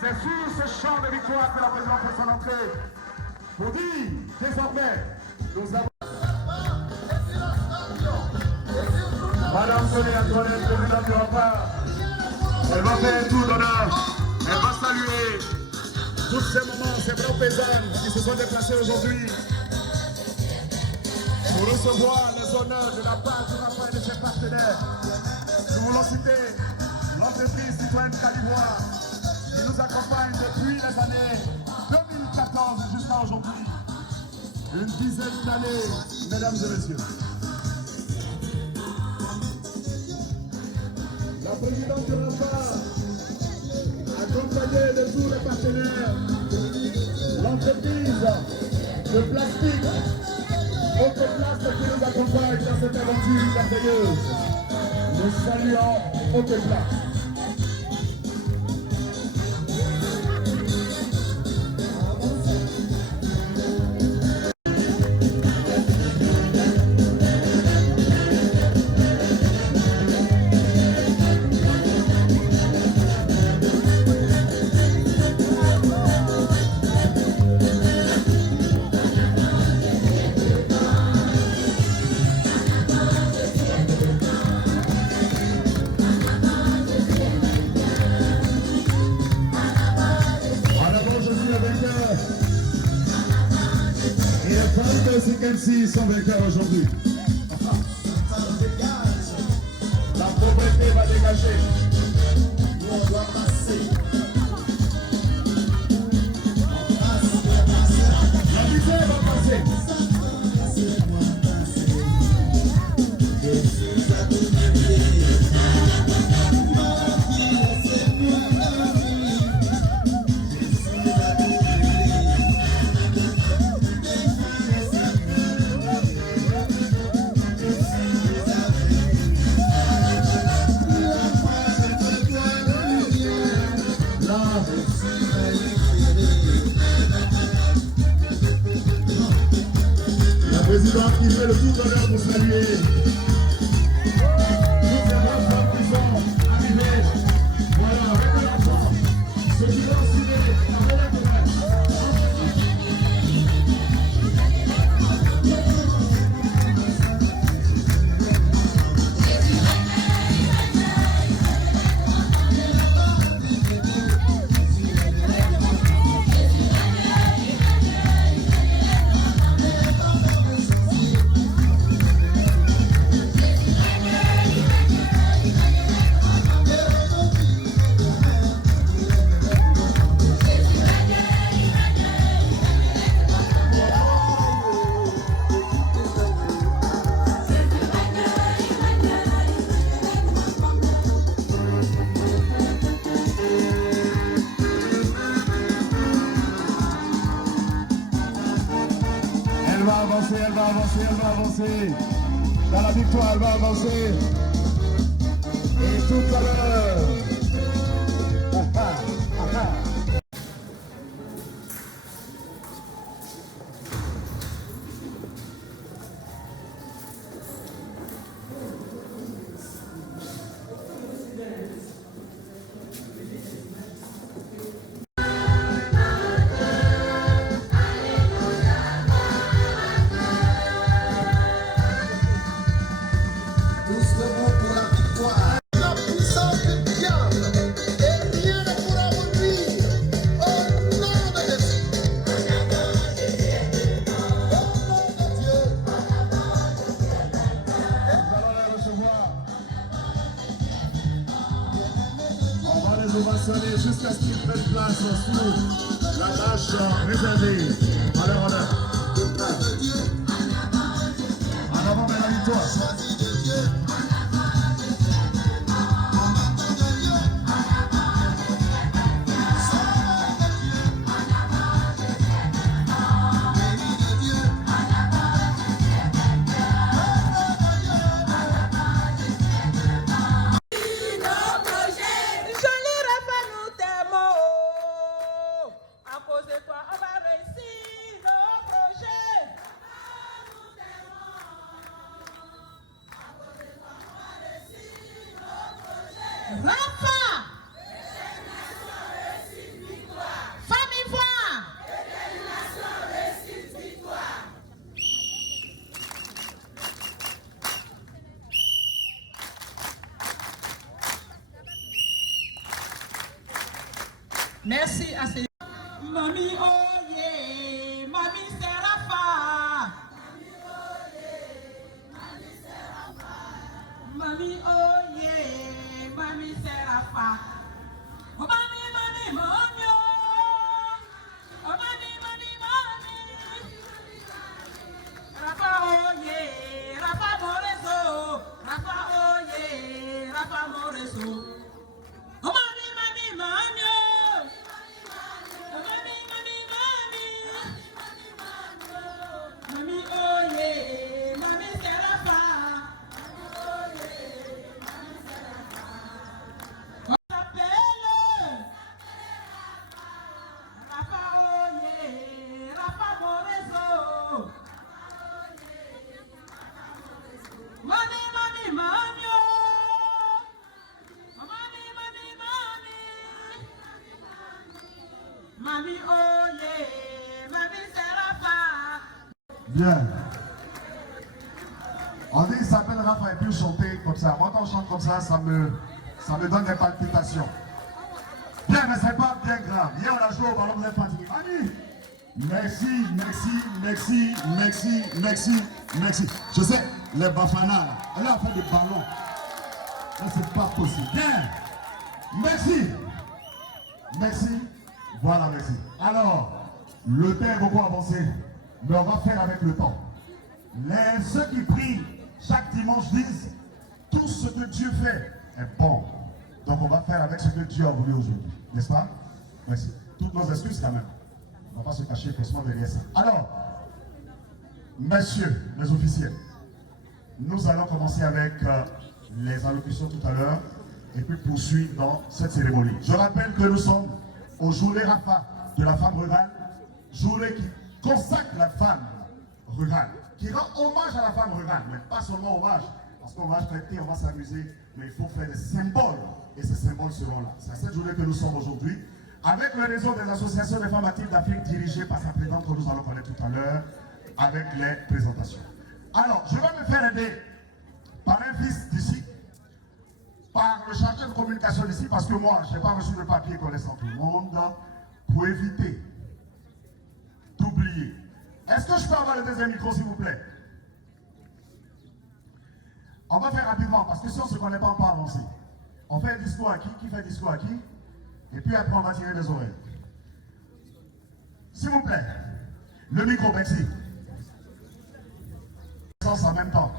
C'est sur ce champ de victoire que la présidente fait son entrée. Pour dire, désormais, nous avons... Madame Sonia Antoinette, présidente du rempart, elle va faire un tour d'honneur. Elle va saluer tous ces moments, ces blancs paysans qui se sont déplacés aujourd'hui pour recevoir les honneurs de la part du rempart et de ses partenaires. Nous voulons citer l'entreprise citoyenne Calibois qui nous accompagne depuis les années 2014 jusqu'à aujourd'hui. Une dizaine d'années, mesdames et messieurs. La présidente du rempart, accompagnée de tous les partenaires, l'entreprise de plastique Autoplast qui nous accompagne dans cette aventure merveilleuse. Nous saluons Autoplast. Ils sont vainqueurs aujourd'hui. La pauvreté va dégager. Nous, on doit passer. La misère va passer. Président qui fait le tour d'honneur pour saluer tous les enfants qui sont arrivés. Voilà, avec l'enfant, ceux qui vont signer avec la elle va avancer. Dans la victoire, elle va avancer. Et tout à l'heure. Jusqu'à ce qu'ils prennent place sur la tâche réservée à leur honneur. En avant, mais la victoire. À cause de toi, on va réussir nos Merci à ces... Mami Oye, Mami Serafa. Mami Oye, Mami Serafa. Oh mami, mami, mami, oh mami, mami, mami. Rafa Oye, Rafa Moreso, Rafa Oye, Rafa Moreso. Oh mami, mami, mami, oh mami, mami, mami. Mami Oye, Mami Serafa. Bien. On dit qu'il s'appelle Rafa et puis chanter comme ça. Moi quand je chante comme ça me donne des palpitations. Bien, mais c'est pas bien grave. Hier on a joué au ballon, vous êtes fatigué. Mani, merci, merci, merci, merci, merci, merci. Je sais, les Bafana là, elle a fait des ballons. Ça c'est pas possible. Bien. Merci. Merci. Voilà, merci. Alors, le temps est beaucoup avancé. Mais on va faire avec le temps. Ceux qui prient chaque dimanche disent tout ce que Dieu fait est bon. Donc on va faire avec ce que Dieu a voulu aujourd'hui. N'est-ce pas? Merci. Toutes nos excuses quand même. On ne va pas se cacher forcément derrière ça. Alors, messieurs, les officiels, nous allons commencer avec les allocutions tout à l'heure et puis poursuivre dans cette cérémonie. Je rappelle que nous sommes au journée Rafa de la femme rurale, journée qui consacre la femme rurale, qui rend hommage à la femme rurale, mais pas seulement hommage, parce qu'on va fêter, on va s'amuser, mais il faut faire des symboles, et ces symboles seront là. C'est à cette journée que nous sommes aujourd'hui, avec le réseau des associations des femmes actives d'Afrique, dirigé par sa présidente que nous allons connaître tout à l'heure, avec les présentations. Alors, je vais me faire aider par un fils d'ici, par le chargé de communication d'ici, parce que moi, je n'ai pas reçu de papier connaissant tout le monde, pour éviter d'oublier. Est-ce que je peux avoir le deuxième micro, s'il vous plaît? On va faire rapidement, parce que si on ne se connaît pas, on peut avancer. On fait un discours à qui? Qui fait un discours à qui? Et puis après, on va tirer les oreilles. S'il vous plaît, le micro, merci. En même temps.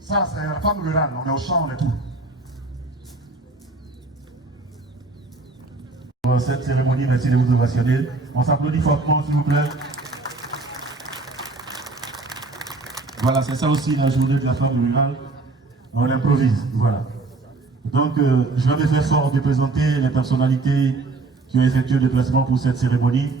Ça, c'est la femme rurale, on est au champ, on est tout. Pour cette cérémonie, merci de vous ovationner. On s'applaudit fortement, s'il vous plaît. Voilà, c'est ça aussi la journée de la femme rurale. On improvise, voilà. Donc, je vais me faire fort de présenter les personnalités qui ont effectué le déplacement pour cette cérémonie.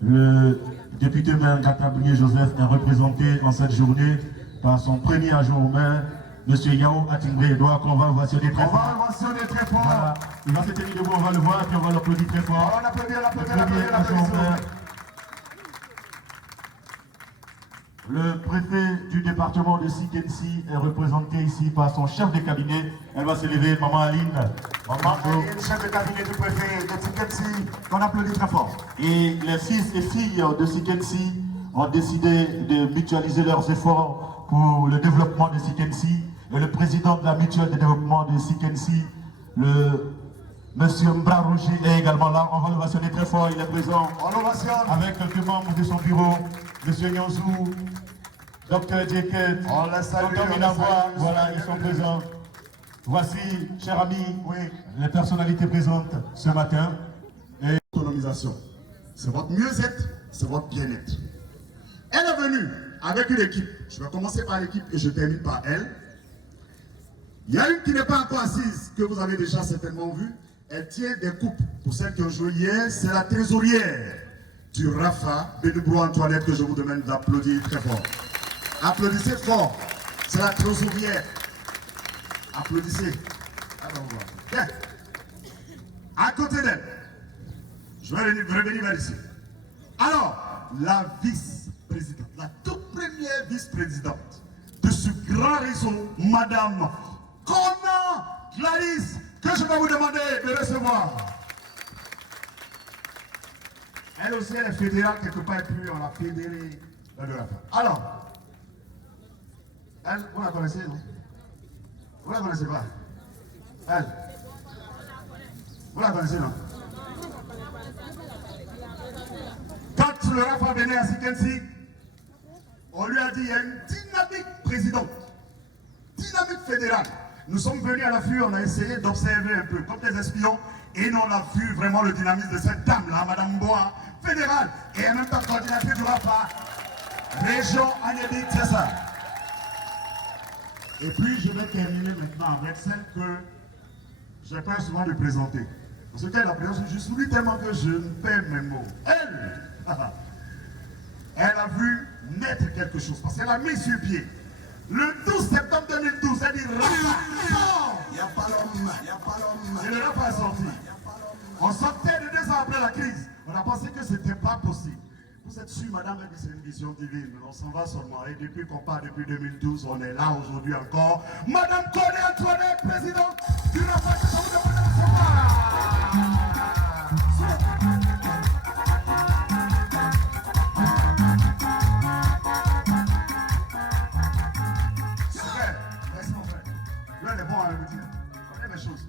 Le député maire Gatabrier Joseph est représenté en cette journée par son premier adjoint au maire, M. Yao Atingbre-Edouard, qu'on va ovationner très fort. On va ovationner très fort. Voilà. Il va se tenir debout, on va le voir, et puis on va l'applaudir très fort. On va l'applaudir, Le préfet du département de Sikensi est représenté ici par son chef de cabinet. Elle va se lever, Maman Aline. Maman Aline, chef de cabinet du préfet de Sikensi, qu'on applaudit très fort. Et les fils et filles de Sikensi ont décidé de mutualiser leurs efforts pour le développement de Sikensi. Et le président de la mutuelle de développement de Sikensi, le Monsieur Mbra Roger, est également là. On va l'ovationner très fort, il est présent. On l'ovationne. Avec quelques membres de son bureau, Monsieur Nyonzou, Dr. Djeket, Dr. Minavoa, voilà, ils sont présents. Voici, chers amis, oui, les personnalités présentes ce matin. Et... Autonomisation, c'est votre mieux-être, c'est votre bien-être. Elle est venue avec une équipe. Je vais commencer par l'équipe et je termine par elle. Il y a une qui n'est pas encore assise, que vous avez déjà certainement vu. Elle tient des coupes. Pour celles qui ont joué hier, c'est la trésorière du Rafa, Bénubro Antoinette, que je vous demande d'applaudir très fort. Applaudissez fort. C'est la trésorière. Applaudissez. Alors, bien. À côté d'elle, je vais revenir vers ici. Alors, la vice-présidente, la toute première vice-présidente de ce grand réseau, Madame Kona Clarisse, que je vais vous demander de recevoir. Elle aussi, elle est fédérale quelque part, et puis on l'a fédérée de la femme. Alors, elle, vous la connaissez, non? Vous la connaissez pas? Elle? Vous la connaissez, non? Quand le Rafa venait à Sikensi, on lui a dit, il y a une dynamique présidente, dynamique fédérale. Nous sommes venus à l'affût, on a essayé d'observer un peu, comme des espions, et nous on a vu vraiment le dynamisme de cette dame-là, Madame Boa, fédérale, et en même temps coordinatrice du Rafa, région Agnébit, c'est ça. Et puis je vais terminer maintenant avec celle que j'ai peur souvent de présenter. Parce qu'elle a présence, je souris tellement que je ne perds mes mots. Elle a vu naître quelque chose, parce qu'elle a mis sur pied. Le 12 septembre 2012, elle dit Rafa sort. Il n'y a pas l'homme, il n'y a pas l'homme. Et le Rafa est sorti. On sortait de 2 ans après la crise. On a pensé que ce n'était pas possible. Vous êtes sûr, madame, elle dit c'est une vision divine. On s'en va seulement. Et depuis qu'on part, depuis 2012, on est là aujourd'hui encore. Madame Connie Antoinette, présidente du Rafa, je vous demande de recevoir.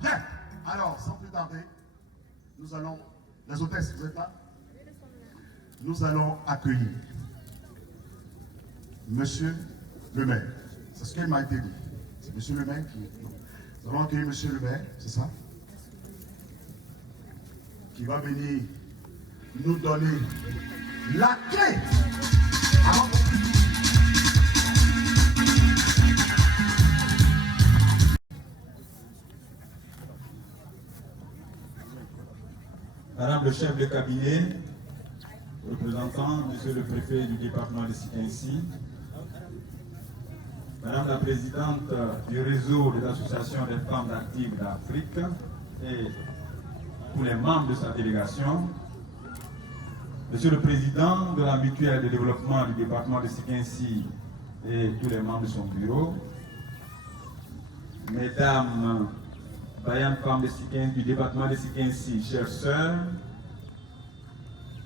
Bien, alors sans plus tarder, nous allons, les hôtesses, vous êtes là? Nous allons accueillir Monsieur le maire. C'est ce qu'il m'a été dit. C'est Monsieur le maire qui... Nous allons accueillir Monsieur le maire, c'est ça? Qui va venir nous donner la clé. Alors, Madame le chef de cabinet, représentant Monsieur le préfet du département de Sikensi, Madame la présidente du réseau des associations des femmes actives d'Afrique et tous les membres de sa délégation, Monsieur le président de la mutuelle de développement du département de Sikensi et tous les membres de son bureau, Mesdames vaillantes femmes de Sikensi, du département de Sikensi, chères sœurs,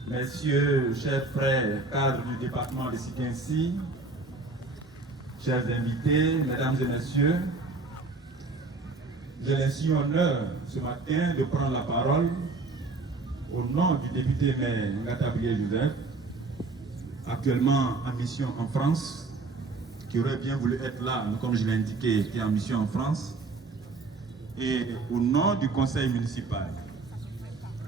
messieurs, chers frères, cadres du département de Sikensi, chers invités, mesdames et messieurs, j'ai l'insigne honneur ce matin de prendre la parole au nom du député maire Ngatabrié Joseph, actuellement en mission en France, qui aurait bien voulu être là, comme je l'ai indiqué, qui est en mission en France, et au nom du conseil municipal,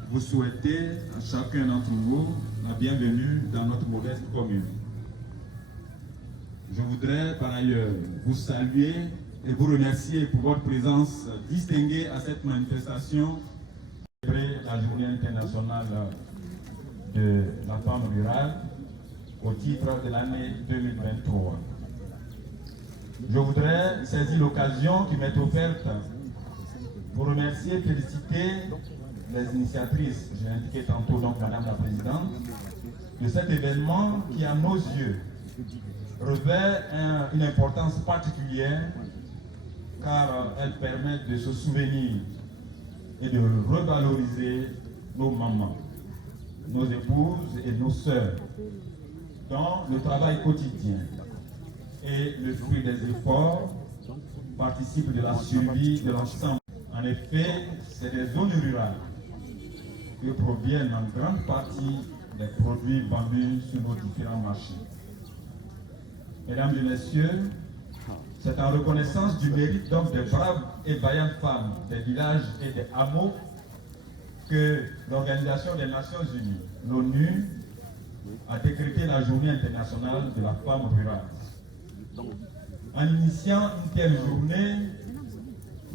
vous souhaitez à chacun d'entre vous la bienvenue dans notre modeste commune. Je voudrais par ailleurs vous saluer et vous remercier pour votre présence distinguée à cette manifestation célébrée la Journée internationale de la femme rurale au titre de l'année 2023. Je voudrais saisir l'occasion qui m'est offerte pour remercier et féliciter les initiatrices, je l'ai indiqué tantôt, donc Madame la Présidente, de cet événement qui, à nos yeux, revêt une importance particulière car elle permet de se souvenir et de revaloriser nos mamans, nos épouses et nos sœurs dans le travail quotidien. Et le fruit des efforts participe de la survie de l'ensemble. En effet, c'est des zones rurales que proviennent en grande partie des produits vendus sur nos différents marchés. Mesdames et messieurs, c'est en reconnaissance du mérite donc des braves et vaillantes femmes des villages et des hameaux que l'Organisation des Nations Unies, l'ONU, a décrété la Journée internationale de la femme rurale. En initiant une telle journée,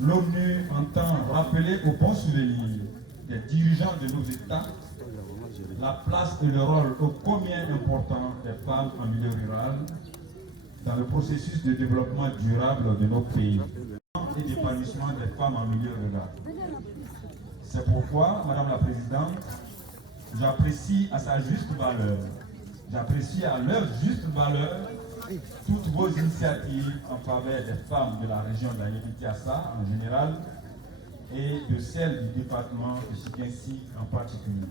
l'ONU entend rappeler au bon souvenir des dirigeants de nos États la place et le rôle ô combien important des femmes en milieu rural dans le processus de développement durable de notre pays et d'épanouissement des femmes en milieu rural. C'est pourquoi, Madame la Présidente, j'apprécie à sa juste valeur, j'apprécie à leur juste valeur toutes vos initiatives en faveur des femmes de la région de la Yébi-Tiassa en général et de celles du département de Sikensi en particulier.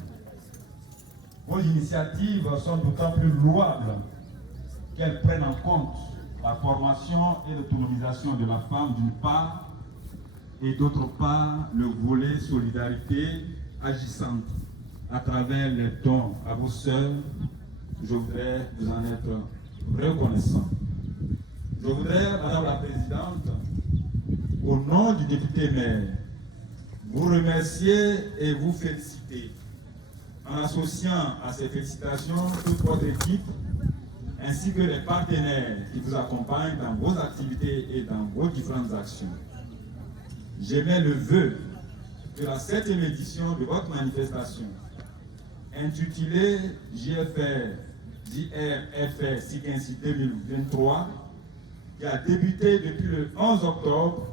Vos initiatives sont d'autant plus louables qu'elles prennent en compte la formation et l'autonomisation de la femme d'une part, et d'autre part le volet solidarité agissante à travers les dons à vos sœurs. Je voudrais vous en être reconnaissant. Je voudrais, Madame la Présidente, au nom du député maire, vous remercier et vous féliciter en associant à ces félicitations toute votre équipe ainsi que les partenaires qui vous accompagnent dans vos activités et dans vos différentes actions. J'émets le vœu que la 7e édition de votre manifestation, intitulée JRFR SIKENSI 2023, qui a débuté depuis le 11 octobre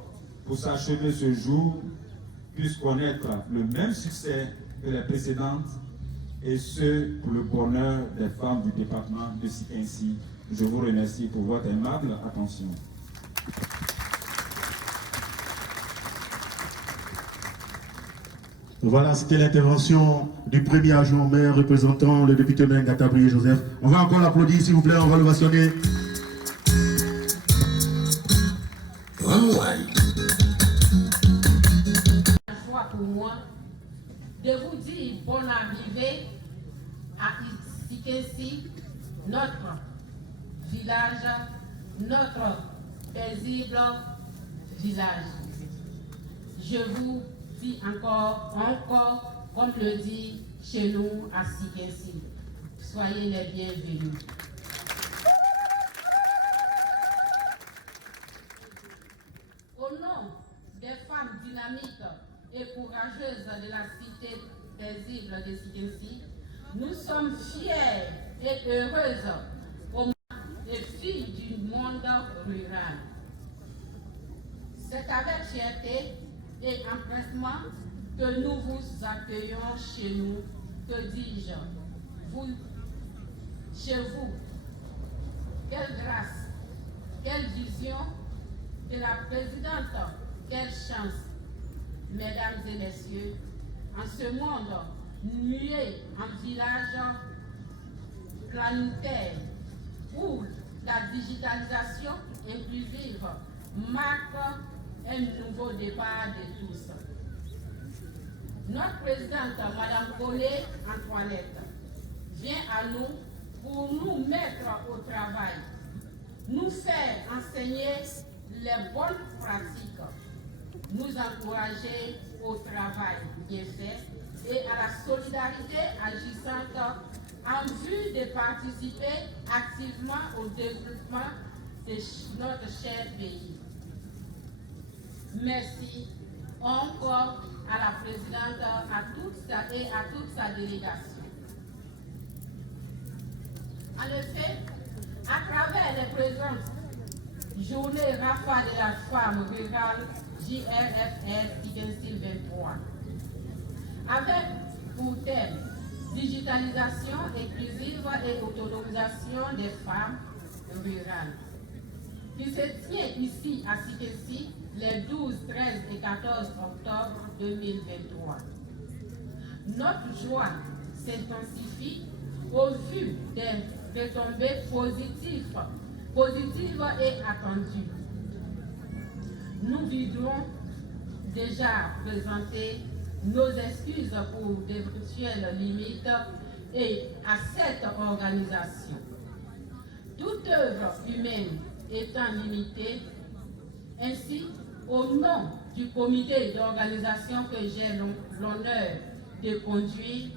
pour s'achever ce jour, puisse connaître le même succès que les précédentes, et ce pour le bonheur des femmes du département de SIKENSI. Je vous remercie pour votre aimable attention. Voilà, c'était l'intervention du premier adjoint maire représentant le député maire Ngata-Brié Joseph. On va encore l'applaudir, s'il vous plaît, on va l'ovationner. Joie pour moi de vous dire bonne arrivée à SIKENSI, notre village, notre paisible village. Je vous dis encore, comme le dit chez nous à SIKENSI, soyez les bienvenus. Au nom des femmes dynamiques et courageuses de la cité paisible de SIKENSI, nous sommes fiers et heureuses comme les filles du monde rural. C'est avec fierté et empressement que nous vous accueillons chez nous, que dis-je, chez vous. Quelle grâce, quelle vision de la présidente, quelle chance, mesdames et messieurs, en ce monde muet en village planétaire où la digitalisation inclusive marque un nouveau départ de tous. Notre présidente, Mme Collet Antoinette, vient à nous pour nous mettre au travail, nous faire enseigner les bonnes pratiques, nous encourager au travail bien fait et à la solidarité agissante en vue de participer activement au développement de notre cher pays. Merci encore à la présidente et à toute sa délégation. En effet, à travers les présentes journées RAFA de la femme rurale JRFR SIKENSI 23, avec pour thème digitalisation inclusive et autonomisation des femmes rurales, qui se tient ici à SIKENSI les 12, 13 et 14 octobre 2023. Notre joie s'intensifie au vu des retombées positives et attendues. Nous voudrons déjà présenter nos excuses pour d'éventuelles limites et à cette organisation. Toute œuvre humaine étant limitée, ainsi, au nom du comité d'organisation que j'ai l'honneur de conduire,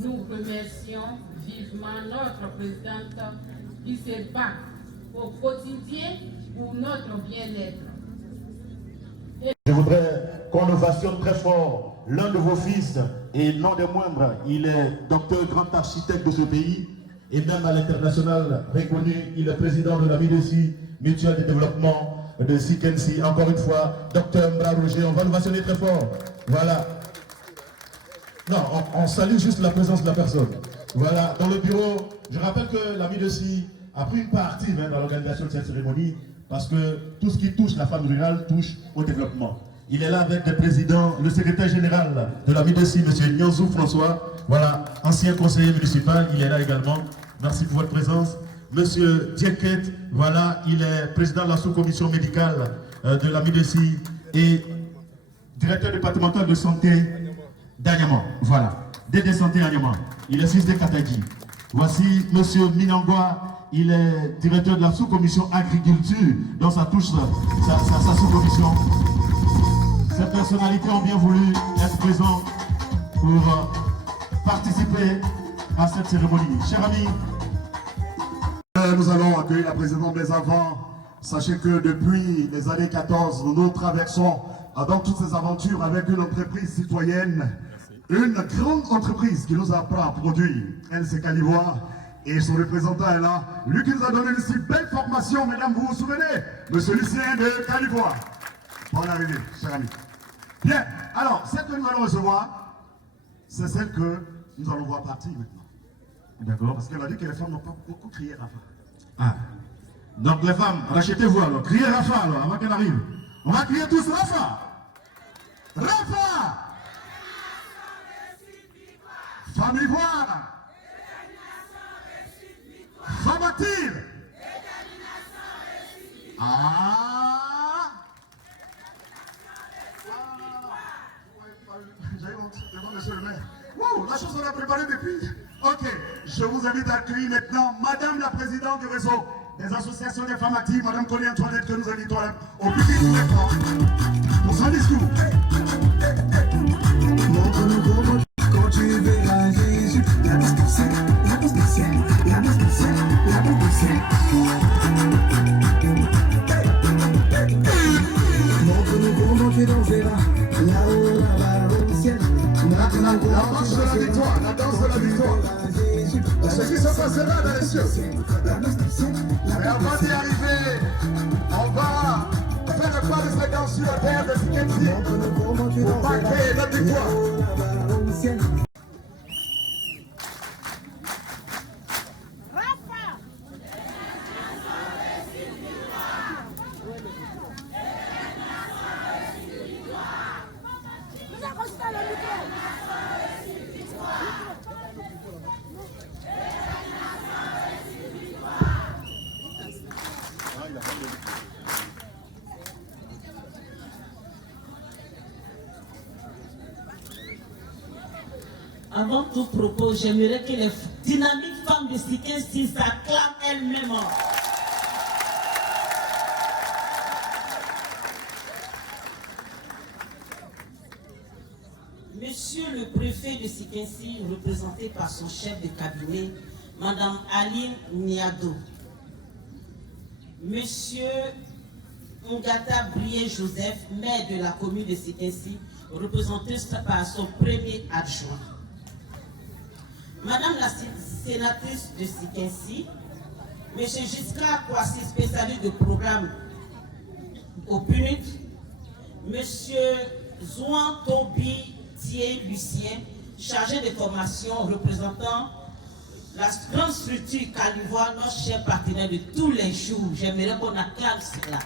nous remercions vivement notre présidente qui se bat au quotidien pour notre bien-être. Je voudrais qu'on ovationne très fort l'un de vos fils, et non des moindres, il est docteur grand architecte de ce pays, et même à l'international reconnu, il est président de la MIDESI, Mutuelle de développement de SIKENSI. Encore une fois, docteur Mbra Roger, on va l'ovationner très fort. Voilà. Non, on salue juste la présence de la personne. Voilà, dans le bureau, je rappelle que la MIDESI a pris une partie dans l'organisation de cette cérémonie, parce que tout ce qui touche la femme rurale touche au développement. Il est là avec le président, le secrétaire général de la MIDESI, M. Nyonzou François. Voilà, ancien conseiller municipal, il est là également. Merci pour votre présence. Monsieur Dieket, voilà, il est président de la sous-commission médicale de la MIDESI et directeur départemental de santé d'Anyama. Voilà, DD Santé Anyama. Il est fils de Katadji. Voici monsieur Minangwa, il est directeur de la sous-commission agriculture dans sa touche, sa sous-commission. Ces personnalités ont bien voulu être présents pour participer à cette cérémonie. Chers amis, nous allons accueillir la présidente des enfants. Sachez que depuis les années 14, nous traversons dans toutes ces aventures avec une entreprise citoyenne, une grande entreprise qui nous apprend à produire. Elle, c'est Calivoire. Et son représentant est là. Lui qui nous a donné une si belle formation, mesdames, vous vous souvenez? Monsieur Lucien de Calivoire. Bonne arrivée, chers amis. Bien, alors, celle que nous allons recevoir, c'est celle que nous allons voir partir maintenant. d'accord. Parce qu'elle a dit que les femmes n'ont pas beaucoup crié Rafa. Ah. Donc les femmes, rachetez-vous alors. Criez Rafa alors, avant qu'elle arrive. On va crier tous Rafa. Rafa. Femme Ivoire. Femme Mathilde. Ah. J'ai honte devant monsieur le maire. Wow, la chose on a préparée depuis. Ok, je vous invite à accueillir maintenant madame la présidente du réseau des associations des femmes actives, madame Collier Antoinette, que nous invitons au public maintenant pour son discours. Quand tu verras Jésus, la base spéciale, la base spéciale, la base spéciale, la base spéciale. Montre-nous comment tu danseras, là-haut, là-bas, au ciel. La danse de la victoire, la danse de la victoire. Ce qui se passera dans les cieux. Mais avant d'y arriver, on va faire le pas de cette danse sur la terre de Sikensi pour marquer notre victoire. Avant tout propos, j'aimerais que les dynamiques femmes de Sikensi s'acclament elles-mêmes. Monsieur le préfet de Sikensi, représenté par son chef de cabinet, Madame Aline Niado. Monsieur Ngata Brié Joseph, maire de la commune de Sikensi, représenté par son premier adjoint. Madame la sénatrice de Sikensi, M. Jiska Kwasi, spécialiste de programme au PUNUT, M. Zouan Tobi Thier Lucien, chargé de formation représentant la grande structure Calivoire, notre cher partenaire de tous les jours. J'aimerais qu'on acclame cela.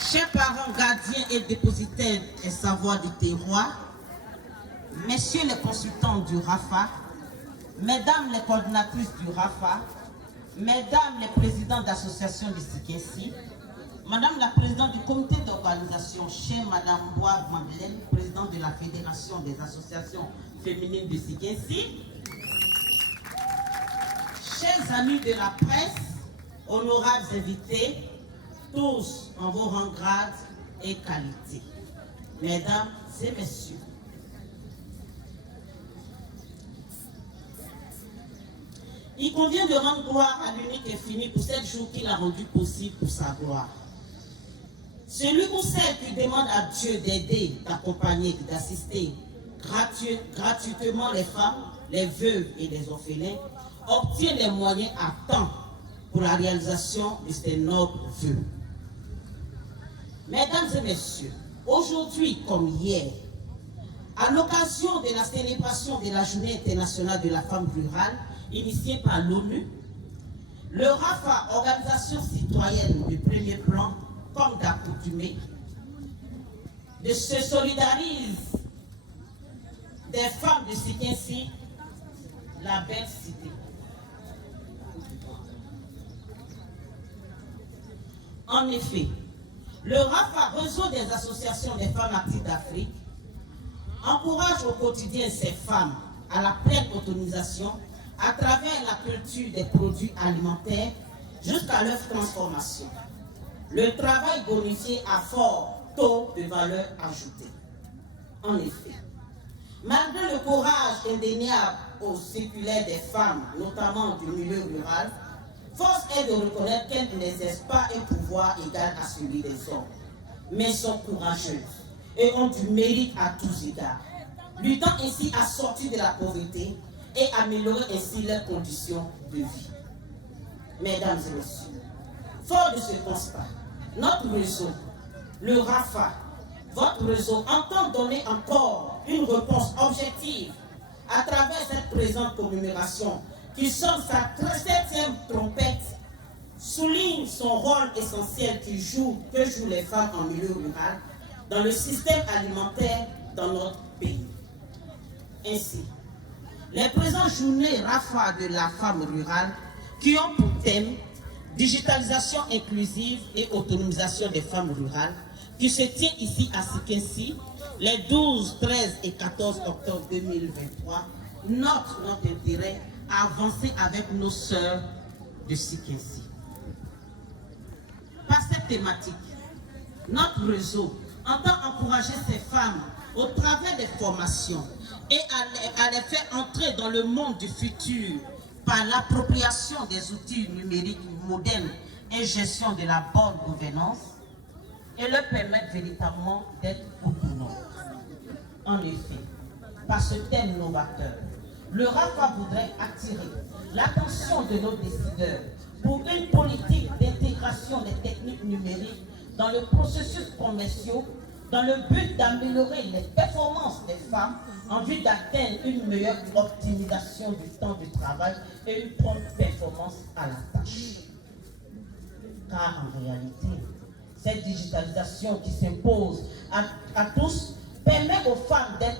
Chers parents, gardiens et dépositaires et savoirs du terroir, messieurs les consultants du RAFA, mesdames les coordinatrices du RAFA, mesdames les présidents d'associations de Sikensi, madame la présidente du comité d'organisation, chère madame Bois Madeleine, présidente de la Fédération des associations féminines de Sikensi, chers amis de la presse, honorables invités, tous en vos rangs, grades et qualités. Mesdames et messieurs, il convient de rendre gloire à l'unique et fini pour cet jour qu'il a rendu possible pour sa gloire. Celui ou celle qui demande à Dieu d'aider, d'accompagner, d'assister gratuitement les femmes, les veuves et les orphelins, obtient les moyens à temps pour la réalisation de ces nobles vœux. Mesdames et messieurs, aujourd'hui comme hier, à l'occasion de la célébration de la Journée internationale de la femme rurale, initiée par l'ONU, le RAFA, organisation citoyenne de premier plan, comme d'accoutumé, se solidarise des femmes de Sikinsi, la belle cité. En effet, le RAFA, réseau des associations des femmes actives d'Afrique, encourage au quotidien ces femmes à la pleine autonomisation à travers la culture des produits alimentaires jusqu'à leur transformation. Le travail bonifié à fort taux de valeur ajoutée. En effet, malgré le courage indéniable au séculaire des femmes, notamment du milieu rural, force est de reconnaître qu'elles n'exercent pas un pouvoir égal à celui des hommes, mais sont courageuses et ont du mérite à tous égards, luttant ainsi à sortir de la pauvreté et améliorer ainsi leurs conditions de vie. Mesdames et messieurs, fort de ce constat, notre réseau, le RAFA, votre réseau, entend donner encore une réponse objective à travers cette présente commémoration qui sonne sa 37e trompette, souligne son rôle essentiel que jouent les femmes en milieu rural dans le système alimentaire dans notre pays. Ainsi, les présentes journées RAFA de la femme rurale qui ont pour thème digitalisation inclusive et autonomisation des femmes rurales qui se tient ici à Sikinsi les 12, 13 et 14 octobre 2023 note notre intérêt à avancer avec nos sœurs de Sikinsi. Par cette thématique, notre réseau entend encourager ces femmes au travers des formations et à les faire entrer dans le monde du futur par l'appropriation des outils numériques modernes et gestion de la bonne gouvernance et leur permettre véritablement d'être autonomes. En effet, par ce thème novateur, le RAFA voudrait attirer l'attention de nos décideurs pour une politique d'intégration des techniques numériques dans le processus commercial dans le but d'améliorer les performances des femmes en vue d'atteindre une meilleure optimisation du temps de travail et une bonne performance à la tâche. Car en réalité, cette digitalisation qui s'impose à tous permet aux femmes d'être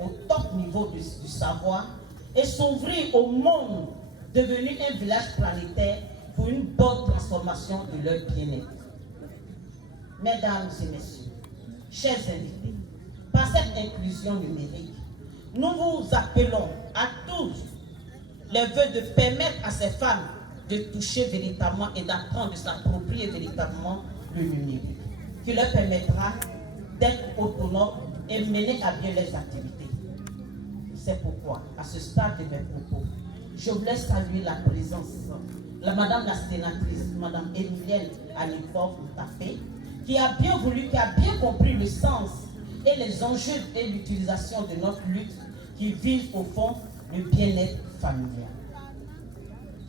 au top niveau du savoir et s'ouvrir au monde devenu un village planétaire pour une bonne transformation de leur bien-être. Mesdames et messieurs, chers invités, par cette inclusion numérique, nous vous appelons à tous les vœux de permettre à ces femmes de toucher véritablement et d'apprendre de s'approprier véritablement le numérique, qui leur permettra d'être autonomes et mener à bien leurs activités. C'est pourquoi, à ce stade de mes propos, je voulais saluer la présence de Madame la sénatrice, Madame Emilienne Anipov Moutafé, qui a bien voulu, qui a bien compris le sens et les enjeux et l'utilisation de notre lutte qui vise au fond le bien-être familial.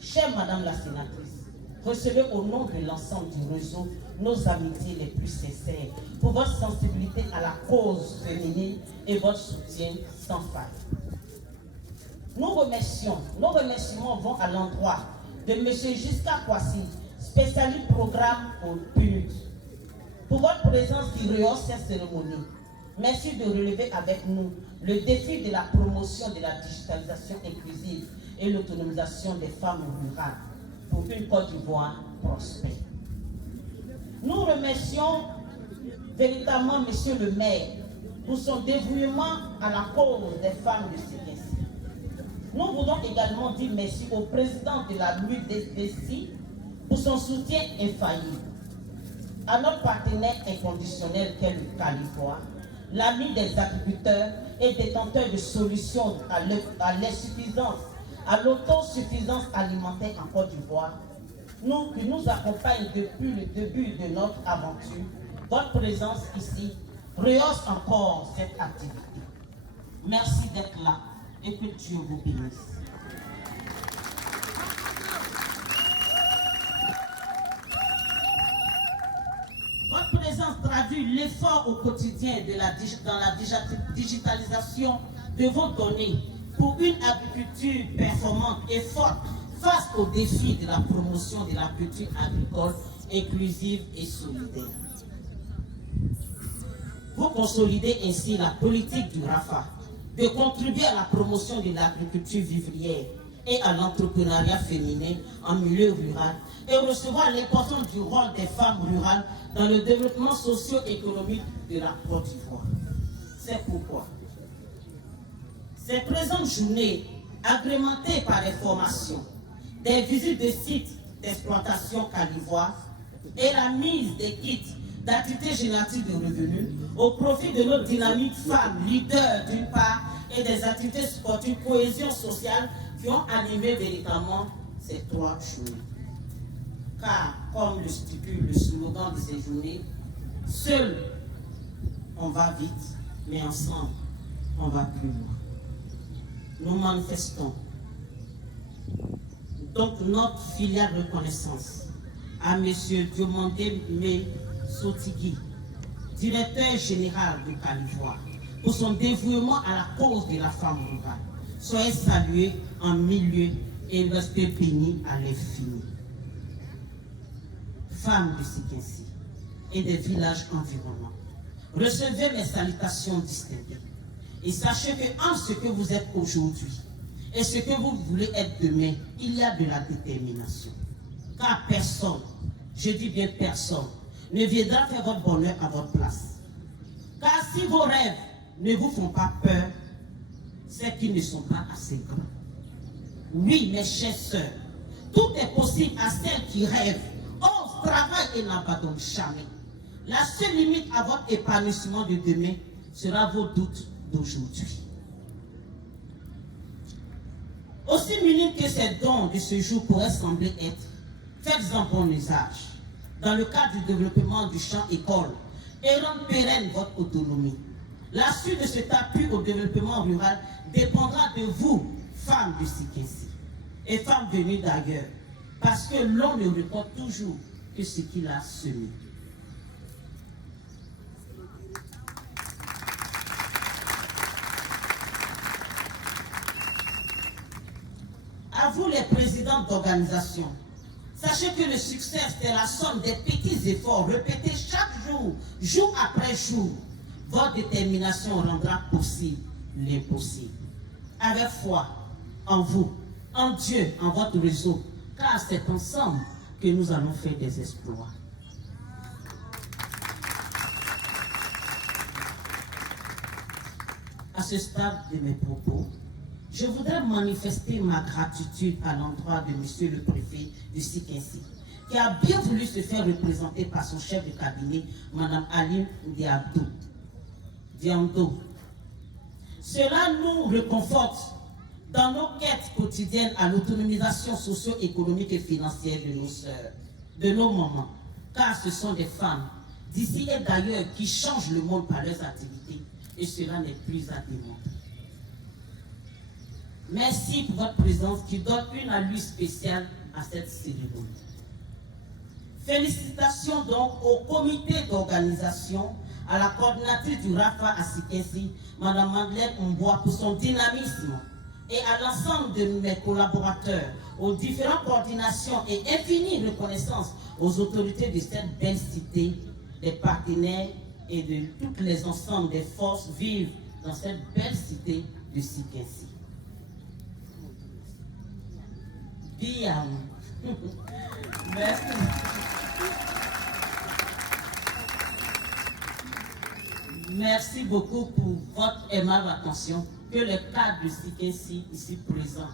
Chère Madame la sénatrice, recevez au nom de l'ensemble du réseau nos amitiés les plus sincères pour votre sensibilité à la cause féminine et votre soutien sans faille. Nos remerciements vont à l'endroit de M. Giscard Kwasi, spécialiste programme au PNUD, pour votre présence qui rehausse cette cérémonie. Merci de relever avec nous le défi de la promotion de la digitalisation inclusive et l'autonomisation des femmes rurales pour une Côte d'Ivoire prospère. Nous remercions véritablement M. le maire pour son dévouement à la cause des femmes de Sikinsi. Nous voulons également dire merci au président de la MUDESI pour son soutien infaillible, à notre partenaire inconditionnel qu'est le Califoire, l'ami des agriculteurs et détenteurs de solutions à l'insuffisance, à l'autosuffisance alimentaire en Côte d'Ivoire, qui nous accompagne depuis le début de notre aventure. Votre présence ici rehausse encore cette activité. Merci d'être là et que Dieu vous bénisse. Votre présence traduit l'effort au quotidien dans la digitalisation de vos données pour une agriculture performante et forte face aux défis de la promotion de la culture agricole inclusive et solidaire. Vous consolidez ainsi la politique du RAFA de contribuer à la promotion de l'agriculture vivrière et à l'entrepreneuriat féminin en milieu rural et recevoir l'importance du rôle des femmes rurales dans le développement socio-économique de la Côte d'Ivoire. C'est pourquoi cette présente journée, agrémentée par des formations, des visites de sites d'exploitation calivoire et la mise des kits d'activités génératives de revenus au profit de notre dynamique femmes leaders d'une part et des activités sportives, cohésion sociale qui ont animé véritablement ces 3 journées. Car, comme le stipule le slogan de ces journées, seul on va vite, mais ensemble on va plus loin. Nous manifestons donc notre filiale reconnaissance à M. Diomandé Sotigui, directeur général de Calivoire, pour son dévouement à la cause de la femme rurale. Soyez salués en milieu et restez bénis à l'infini. Femmes du Sikensi et des villages environnants, recevez mes salutations distinguées et sachez qu'entre ce que vous êtes aujourd'hui et ce que vous voulez être demain, il y a de la détermination. Car personne, je dis bien personne, ne viendra faire votre bonheur à votre place. Car si vos rêves ne vous font pas peur, c'est qu'ils ne sont pas assez grands. Oui, mes chères sœurs, tout est possible à celles qui rêvent, osent, travaillent et n'abandonnent jamais. La seule limite à votre épanouissement de demain sera vos doutes d'aujourd'hui. Aussi minime que ces dons de ce jour pourraient sembler être, faites-en bon usage dans le cadre du développement du champ école et rendre pérenne votre autonomie. La suite de cet appui au développement rural dépendra de vous, femmes du Sikensi et femmes venues d'ailleurs, parce que l'on ne récolte toujours que ce qu'il a semé. À vous les présidents d'organisation, sachez que le succès, c'est la somme des petits efforts répétés chaque jour, jour après jour. Votre détermination rendra possible l'impossible. Avec foi en vous, en Dieu, en votre réseau, car c'est ensemble que nous allons faire des exploits. À ce stade de mes propos, je voudrais manifester ma gratitude à l'endroit de monsieur le préfet du Sikensi, qui a bien voulu se faire représenter par son chef de cabinet, Mme Aline Diamdo. Cela nous réconforte dans nos quêtes quotidiennes à l'autonomisation socio-économique et financière de nos sœurs, de nos mamans, car ce sont des femmes d'ici et d'ailleurs qui changent le monde par leurs activités, et cela n'est plus à démontrer. Merci pour votre présence qui donne une allure spéciale à cette cérémonie. Félicitations donc au comité d'organisation, à la coordinatrice du RAFA à Sikensi, Mme Madeleine Mboua, pour son dynamisme, et à l'ensemble de mes collaborateurs, aux différentes coordinations et infinie reconnaissance aux autorités de cette belle cité, des partenaires et de toutes les ensembles des forces vives dans cette belle cité de Sikensi. Bien. Merci. Merci beaucoup pour votre aimable attention. Que le cadre de Sikensi ici présent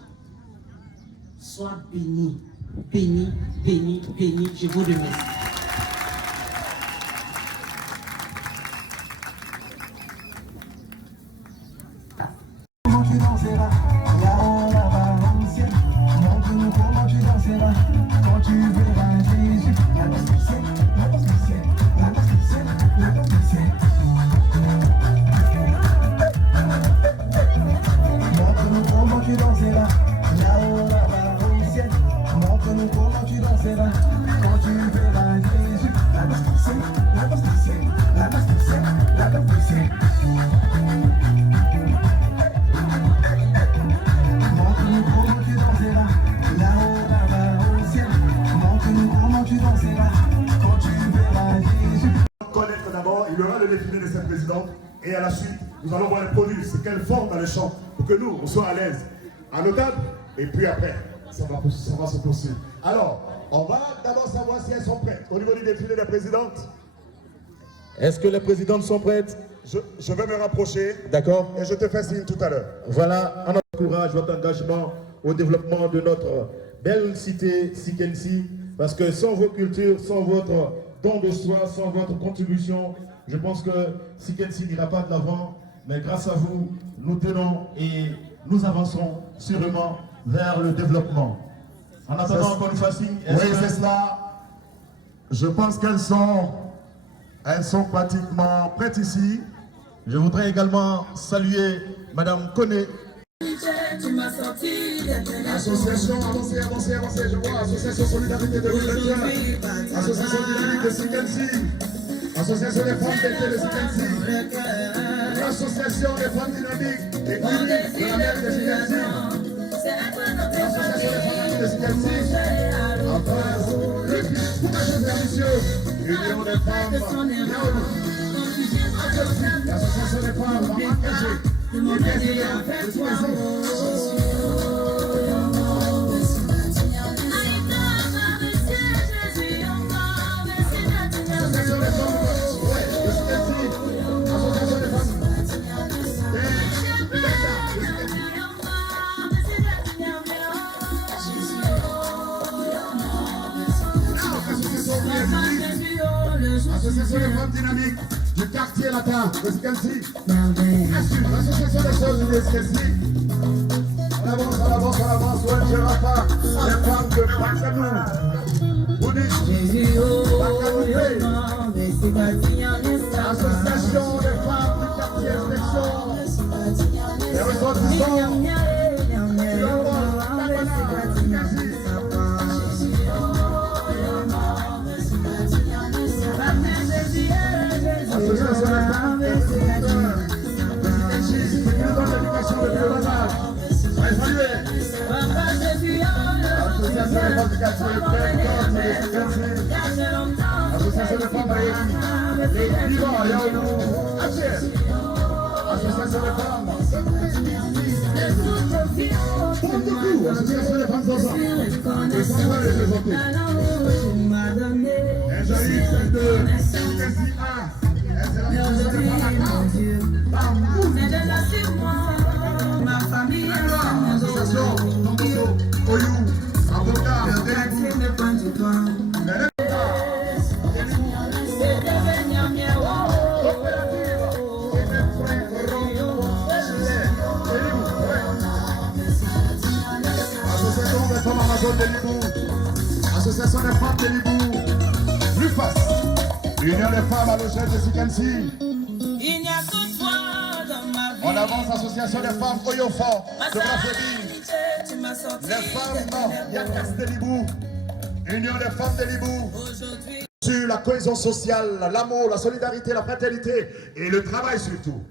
soit béni, béni, béni, béni. Je vous remercie. Comment tu danseras, là-bas, ancienne. Montre-nous comment tu danseras, quand tu verras Jésus. La danse du ciel, la danse du ciel, la danse du ciel, la danse du ciel. Montre-nous comment tu danseras, là-bas, ancienne. Montre-nous comment tu danseras, quand tu verras Jésus. La danse du ciel, la danse du ciel, la danse du ciel, la danse du ciel. Montre-nous comment tu danseras, là-bas au ciel. Montre-nous comment tu danseras, à la suite, nous allons voir les produits, c'est quelle forme dans le champ, pour que nous, on soit à l'aise. À nos tables, et puis après, ça va se poursuivre. Alors, on va d'abord savoir si elles sont prêtes. Au niveau du défilé des présidentes, est-ce que les présidentes sont prêtes? Je vais me rapprocher. D'accord. Et je te fais signe tout à l'heure. Voilà, en notre courage, votre engagement au développement de notre belle cité Sikensi. Parce que sans vos cultures, sans votre don de soi, sans votre contribution, je pense que Sikensi n'ira pas de l'avant. Mais grâce à vous, nous tenons et nous avançons sûrement vers le développement. En attendant qu'on nous fasse signe. Oui, c'est cela. Je pense qu'elles sont pratiquement prêtes ici. Je voudrais également saluer Madame Koné. Association, avancez, je vois. Association Solidarité 2021. Association Dynamique de Sikensi. Association des femmes d'été de Sikensi. L'association des femmes dynamiques et uniques de la mer de Sikensi. L'association des femmes de Sikensi. Enfin, le pour ma chère monsieur, Union des femmes. L'association des femmes engagées. L'association des femmes dynamiques du quartier latin de Sikensi. L'association des choses de Sikensi. On avance, ouais, je ne pas. Les femmes de Bakanou. Boudi. L'association des femmes du quartier Section. Les ressortissants. Association des femmes Association des femmes de Libou, l'UFAS, l'Union des femmes à l'échelle de Sikensi. Il n'y a que toi dans ma vie. On avance, Association des femmes Oyofort de Brasserie. Les femmes Yakas de Libou, Union des femmes de Libou. Sur la cohésion sociale, l'amour, la solidarité, la fraternité et le travail surtout.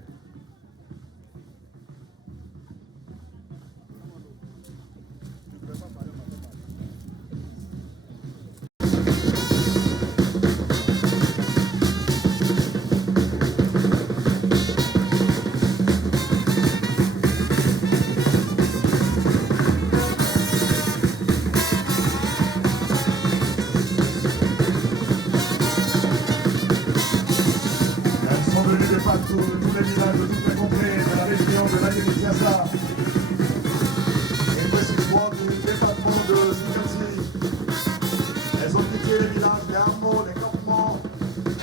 Tous les villages de toutes les contrées de la région de l'Aïe-Kiassa et précisément du département de Sikensi. Elles ont quitté les villages, les hameaux, les campements.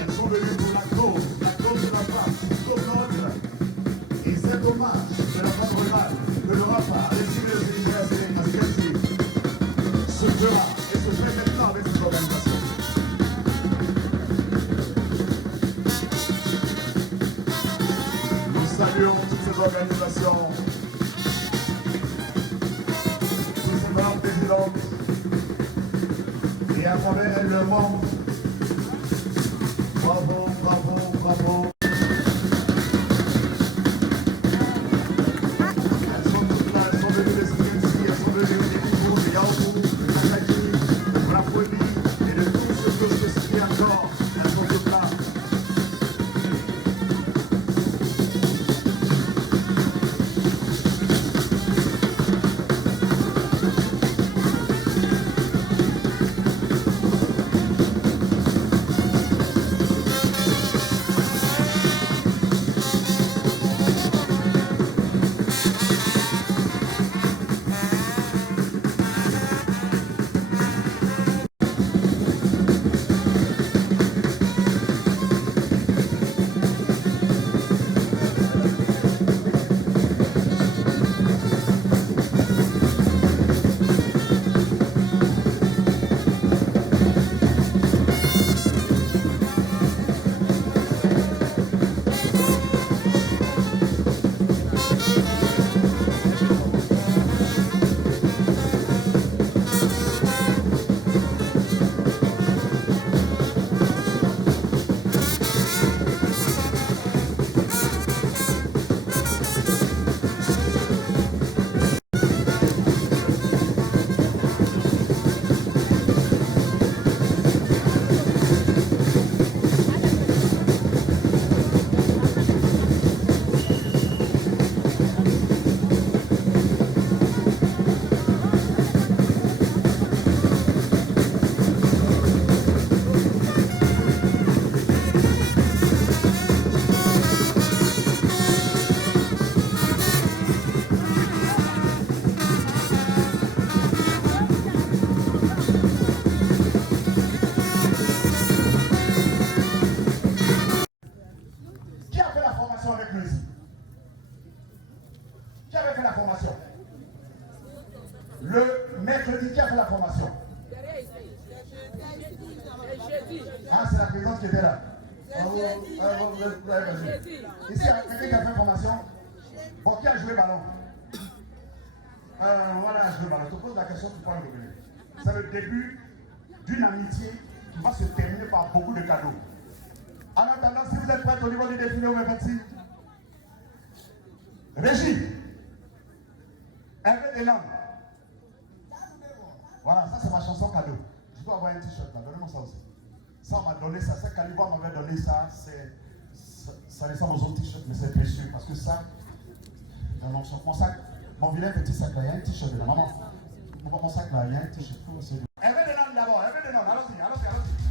Elles sont venues pour la cause de la femme, pour notre. Et cet hommage de la femme rurale que le Rafa a estimé aux Sénégalais à Sikensi se fera et se fait maintenant avec cette organisation. Saluons toutes ces organisations, toutes ces femmes présidentes et à travers elles le monde. Bravo, bravo, bravo. Elles sont toutes là, elles sont venues de Sikensi, elles sont venues des Kourou, de Yaourou, de Kakaki, de la Fouébi et de tout ce que je peux citer encore. Elles sont toutes là. formation? Ah, c'est la présidente qui était là. Ici, il y a quelqu'un qui a fait formation. Bon, qui a joué ballon? Voilà, joué ballon. Je te pose la question, tu pourras me revenir. C'est le début d'une amitié qui va se terminer par beaucoup de cadeaux. En attendant, si vous êtes prêts au niveau du défilé, vous m'avez dit. Régie, Hervé Delam. Voilà, ça c'est ma chanson cadeau. Je dois avoir un t-shirt là, donnez-moi ça aussi. Ça on m'a donné ça, c'est Calibois m'avait donné ça, ça ressemble aux autres t-shirts, mais c'est précieux parce que ça, dans mon sac, mon vilain petit sac là, il y a un t-shirt de la maman. Mon sac là, il y a un t-shirt. Hervé Delam d'abord, Hervé Delam, allons-y, allons-y, allons-y.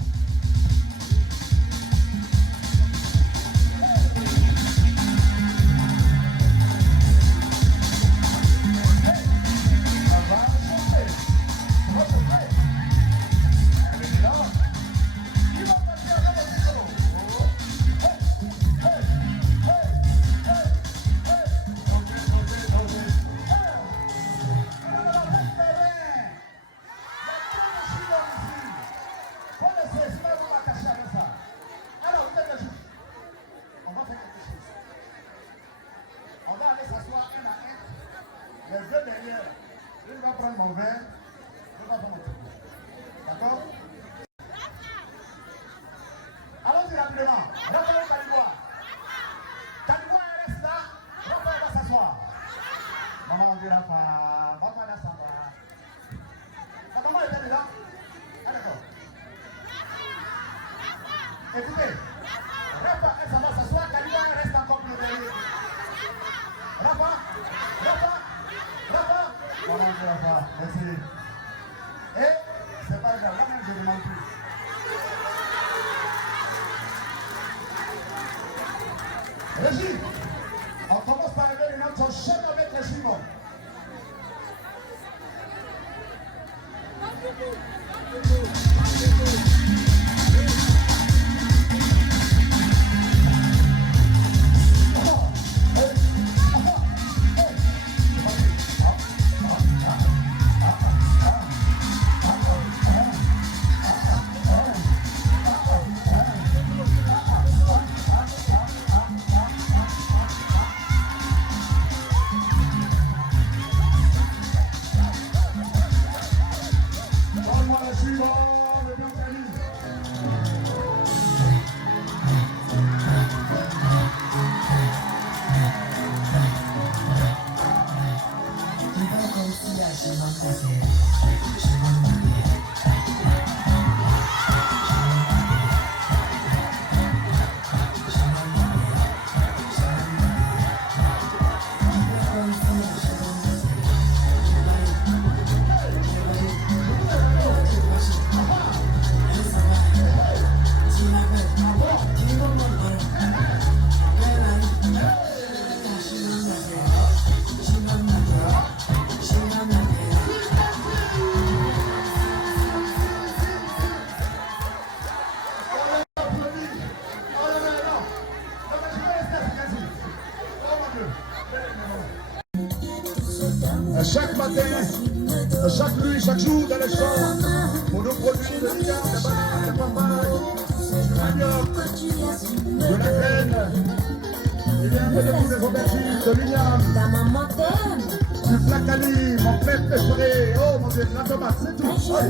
Régie, on commence par arriver les notes, on chaîne avec les jumeaux. Chaque matin, chaque nuit, chaque jour dans les champs, pour nos produits de l'igname, de bananes, de papaye, du manioc, de la graine, il y a un peu de tous les aubergines, de l'igname, du placali, mon plat préféré, oh mon Dieu, la tomate, c'est tout. Et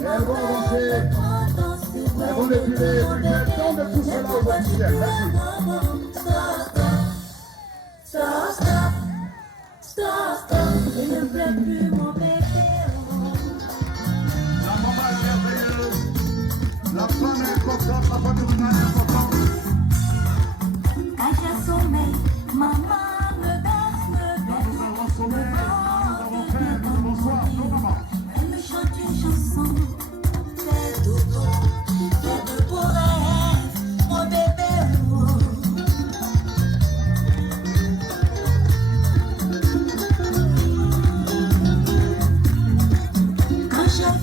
elles vont avancer, elles vont défiler, puis j'ai le temps de tout cela au quotidien. Merci. Stop, il ne plaît plus mon bébé. La maman est merveilleuse, la femme est importante, la femme est importante. Quand j'ai sommeil, maman me berce, Quand nous avons sommeil, nous avons faim, nous avons soif, non maman. Elle me chante une chanson, fais de beaux rêves, mon bébé. Bonsoir.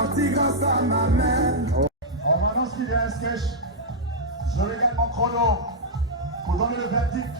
parti grâce à ma mère. On m'annonce qu'il y a un sketch. Je regarde mon chrono pour donner le verdict.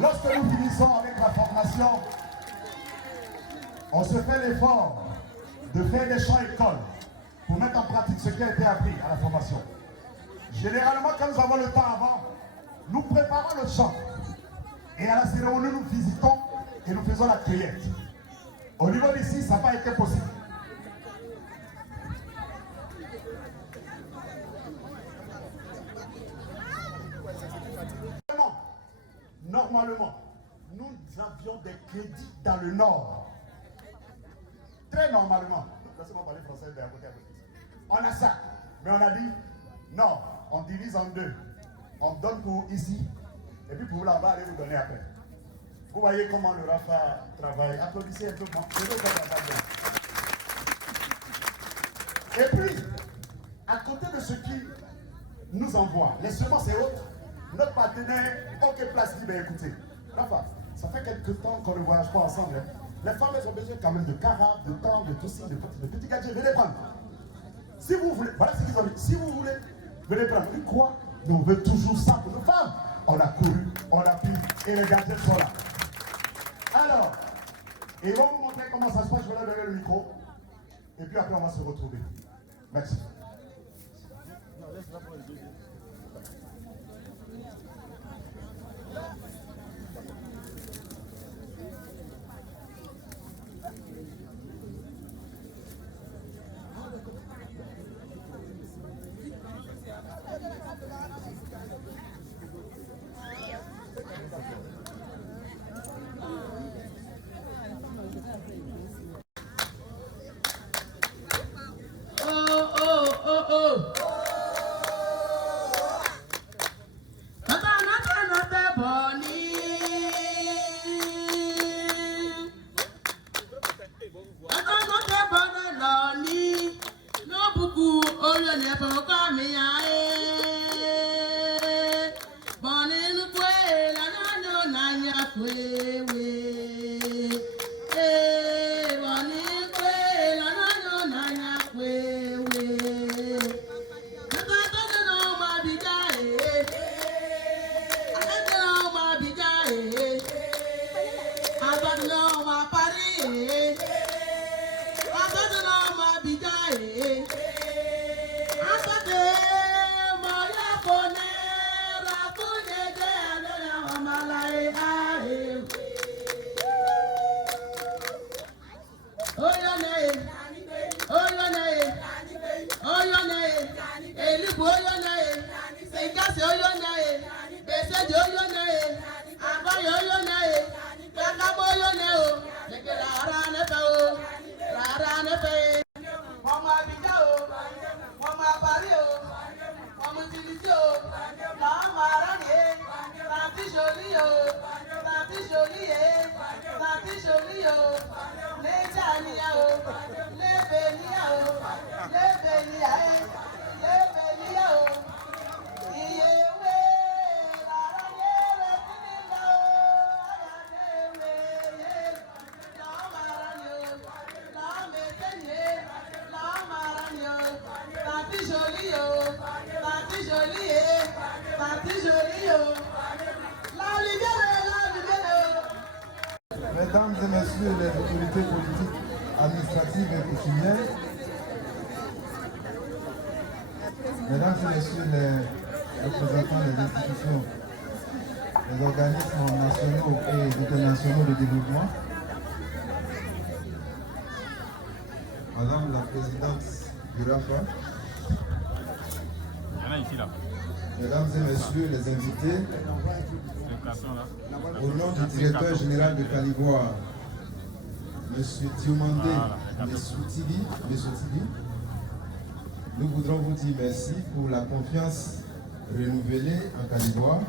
Lorsque nous finissons avec la formation, on se fait l'effort de faire des chants écoles pour mettre en pratique ce qui a été appris à la formation. Généralement, quand nous avons le temps avant, nous préparons le chant. Et à la cérémonie, nous visitons et nous faisons la cueillette. Au niveau d'ici, ça n'a pas été possible. Normalement, nous avions des crédits dans le Nord. Très normalement. Laissez-moi parler français d'un côté à côté. On a ça. Mais on a dit, non, on divise en deux. On donne pour ici, et puis pour là-bas, allez vous donner après. Vous voyez comment le Rafa travaille. Applaudissez un peu. Et puis, à côté de ce qui nous envoie, les semences et autres, notre partenaire, OK Place dit, ben écoutez, Rafa, ça fait quelques temps qu'on ne voyage pas ensemble. Hein. Les femmes, elles ont besoin quand même de carafes, de temps, de tout ça, de petits gadgets. Venez prendre. Si vous voulez, voilà ce qu'ils ont dit. Si vous voulez, venez prendre. On dit quoi? Mais on veut toujours ça pour nos femmes. On a couru, on a pris, et les gadgets sont là. Alors, ils vont vous montrer comment ça se passe. Je vais leur donner le micro. Et puis après, on va se retrouver. Merci. Joli, Mesdames et messieurs les autorités politiques, administratives et coutumières, mesdames et messieurs les représentants des institutions, des organismes nationaux et internationaux de développement, Madame la Présidente du RAFA, Mesdames et Messieurs les invités, au nom du directeur général de Calivoire, M. Diomandé Messoutili, nous voudrons vous dire merci pour la confiance renouvelée en Calivoire.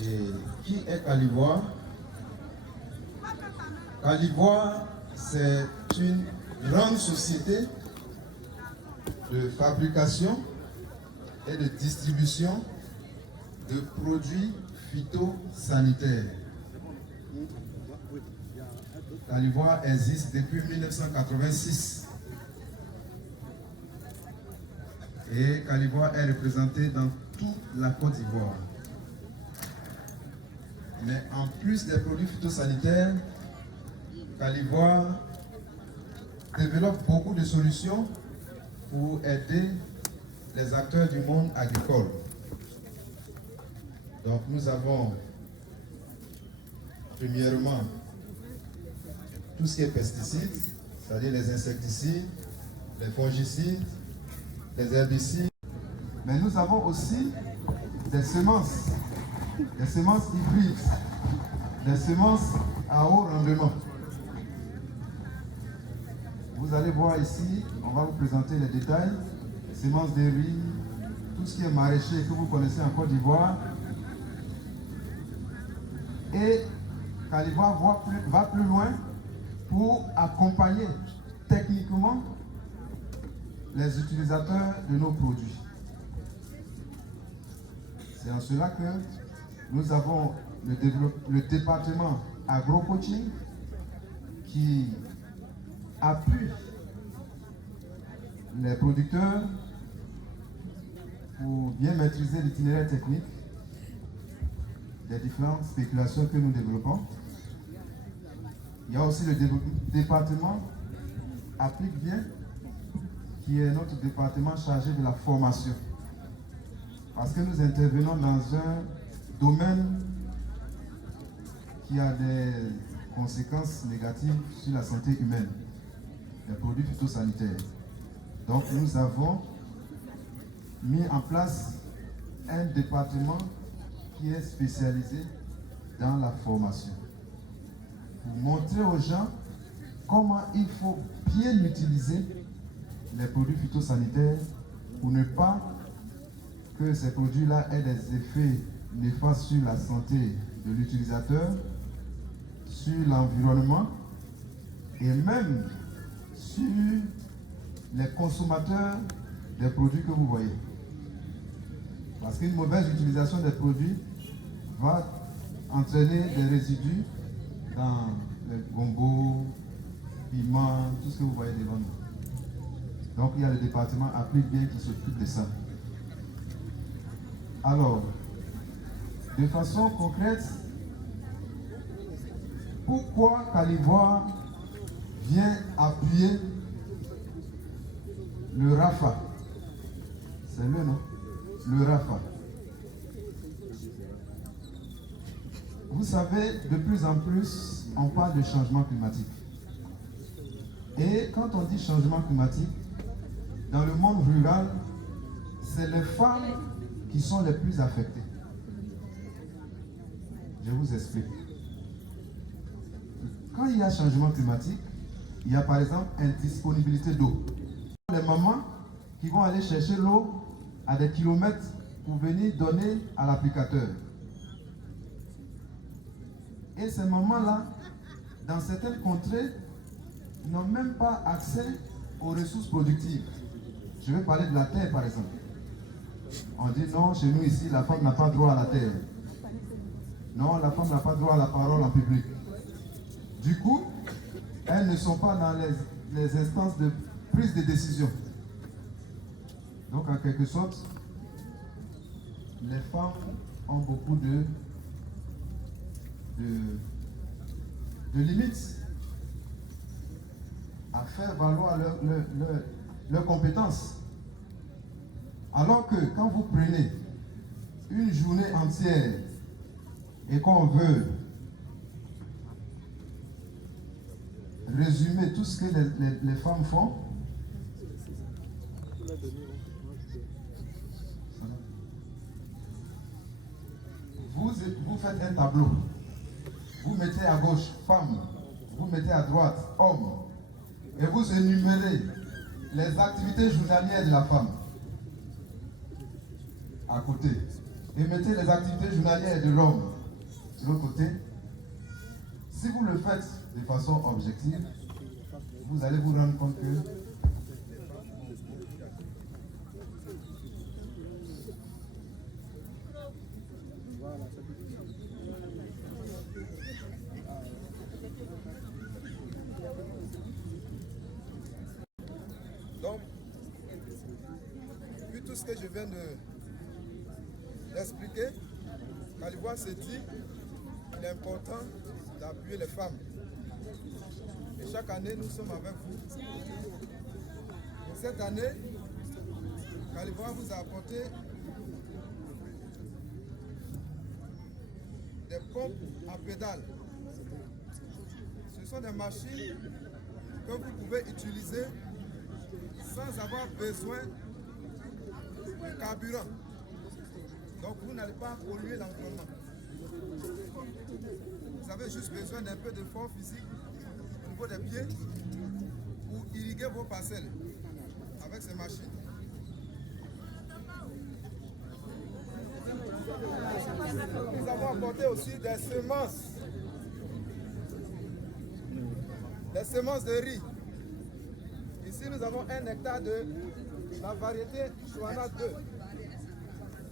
Et qui est Calivoire? Calivoire, c'est une grande société de fabrication et de distribution de produits phytosanitaires. Calivoire existe depuis 1986 et Calivoire est représenté dans toute la Côte d'Ivoire. Mais en plus des produits phytosanitaires, Calivoire développe beaucoup de solutions pour aider les acteurs du monde agricole. Donc nous avons premièrement tout ce qui est pesticides, c'est-à-dire les insecticides, les fongicides, les herbicides. Mais nous avons aussi des semences hybrides, des semences à haut rendement. Vous allez voir ici, on va vous présenter les détails, les semences de riz, tout ce qui est maraîcher que vous connaissez en Côte d'Ivoire. Et Calivoire va plus loin pour accompagner techniquement les utilisateurs de nos produits. C'est en cela que nous avons le département agro-coaching qui appuie les producteurs pour bien maîtriser l'itinéraire technique des différentes spéculations que nous développons. Il y a aussi le département Applique Bien, qui est notre département chargé de la formation. Parce que nous intervenons dans un domaine qui a des conséquences négatives sur la santé humaine, les produits phytosanitaires. Donc nous avons mis en place un département qui est spécialisé dans la formation, pour montrer aux gens comment il faut bien utiliser les produits phytosanitaires pour ne pas que ces produits-là aient des effets néfastes sur la santé de l'utilisateur, sur l'environnement et même sur les consommateurs des produits que vous voyez. Parce qu'une mauvaise utilisation des produits va entraîner des résidus dans les gombos, piments, tout ce que vous voyez devant nous. Donc il y a le département Applique Bien qui s'occupe de ça. Alors, de façon concrète, pourquoi Calivoire vient appuyer le RAFA? C'est le nom, le RAFA. Vous savez, de plus en plus, on parle de changement climatique. Et quand on dit changement climatique, dans le monde rural, c'est les femmes qui sont les plus affectées. Je vous explique. Quand il y a changement climatique, il y a par exemple indisponibilité d'eau. Les mamans qui vont aller chercher l'eau à des kilomètres pour venir donner à l'applicateur. Et ces mamans-là, dans certaines contrées, n'ont même pas accès aux ressources productives. Je vais parler de la terre par exemple. On dit non, chez nous ici, la femme n'a pas droit à la terre. Non, la femme n'a pas droit à la parole en public. Du coup, elles ne sont pas dans les instances de prise de décision. Donc en quelque sorte, les femmes ont beaucoup de de limites à faire valoir leurs compétences. Alors que quand vous prenez une journée entière et qu'on veut résumer tout ce que les femmes font, vous faites un tableau, vous mettez à gauche femme, vous mettez à droite homme, et vous énumérez les activités journalières de la femme à côté, et mettez les activités journalières de l'homme de l'autre côté. Si vous le faites de façon objective, vous allez vous rendre compte que donc, vu tout ce que je viens d'expliquer, Calivoire s'est dit qu'il est important d'appuyer les femmes. Et chaque année, nous sommes avec vous. Et cette année, Calivoire vous a apporté des pompes à pédales. Ce sont des machines que vous pouvez utiliser sans avoir besoin de carburant. Donc vous n'allez pas polluer l'environnement. Vous avez juste besoin d'un peu d'effort physique au niveau des pieds pour irriguer vos parcelles avec ces machines. Nous avons apporté aussi des semences de riz. Ici, nous avons 1 hectare de la variété Chouana 2.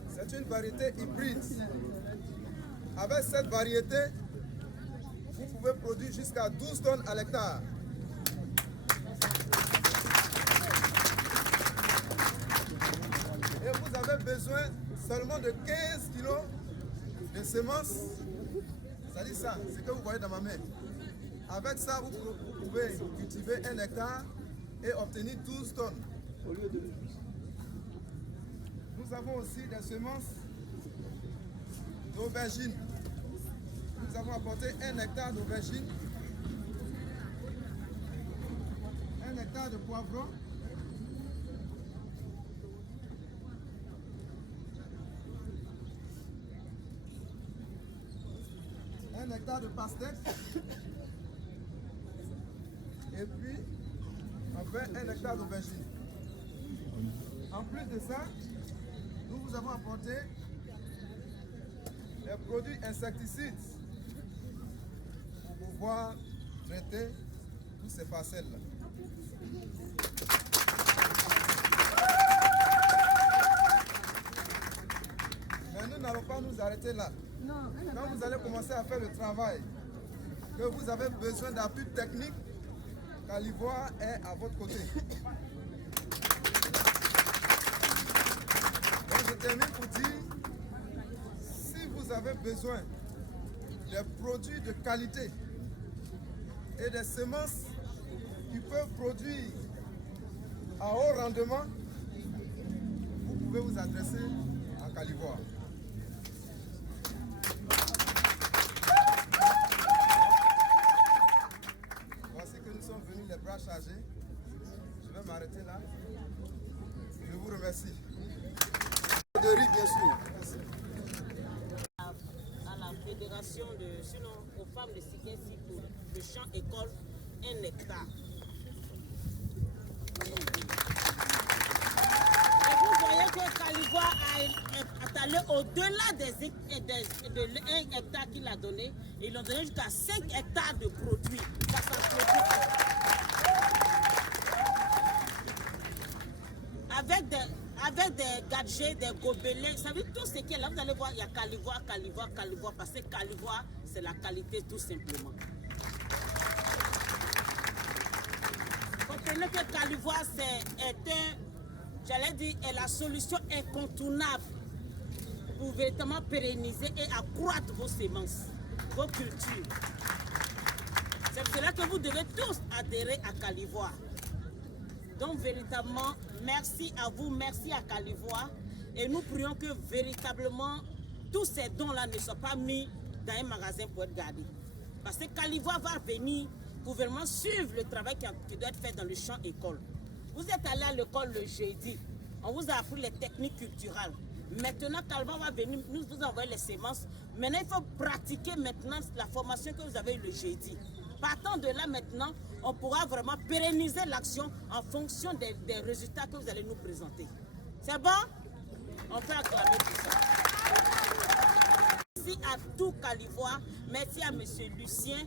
C'est une variété hybride. Avec cette variété, vous pouvez produire jusqu'à 12 tonnes à l'hectare. Et vous avez besoin seulement de 15 kilos de semences. C'est-à-dire ça, ce que vous voyez dans ma main. Avec ça, vous pouvez cultiver 1 hectare et obtenir 12 tonnes. Nous avons aussi des semences d'aubergines. Nous avons apporté 1 hectare d'aubergines, 1 hectare de poivrons, 1 hectare de pastèques, et puis enfin 1 hectare d'aubergines. En plus de ça, nous vous avons apporté des produits insecticides pour pouvoir traiter toutes ces parcelles-là. Mais nous n'allons pas nous arrêter là. Quand vous allez commencer à faire le travail, que vous avez besoin d'appui technique, Calivoire est à votre côté. Donc je termine pour dire, si vous avez besoin de produits de qualité et des semences qui peuvent produire à haut rendement, vous pouvez vous adresser à Calivoire. Voici que nous sommes venus les bras chargés. Je vais m'arrêter là. Je vous remercie. De riz, bien sûr. Merci. À la fédération sinon aux femmes de Siguensi pour le champ école 1 hectare. Et vous voyez que Calivoire est allé au-delà de 1 hectare qu'il a donné. Ils ont donné jusqu'à 5 hectares de produits. Ça s'applaudit. Avec des gadgets, des gobelets, vous savez tout ce qui est là, vous allez voir, il y a Calivoire, parce que Calivoire, c'est la qualité tout simplement. Comprenez que Calivoire est la solution incontournable pour véritablement pérenniser et accroître vos semences. vos cultures. C'est pour cela que vous devez tous adhérer à Calivoire. Donc véritablement, merci à vous, merci à Calivoire. Et nous prions que véritablement, tous ces dons-là ne soient pas mis dans un magasin pour être gardés. Parce que Calivoire va venir pour vraiment suivre le travail qui doit être fait dans le champ école. Vous êtes allé à l'école le jeudi. On vous a appris les techniques culturelles. Maintenant, Calivoire va venir nous envoyer les sémences. Maintenant, il faut pratiquer maintenant la formation que vous avez eue le jeudi. Partant de là maintenant, on pourra vraiment pérenniser l'action en fonction des résultats que vous allez nous présenter. C'est bon? On peut acclamer tout ça. Merci à tout Calivoire. Merci à M. Lucien,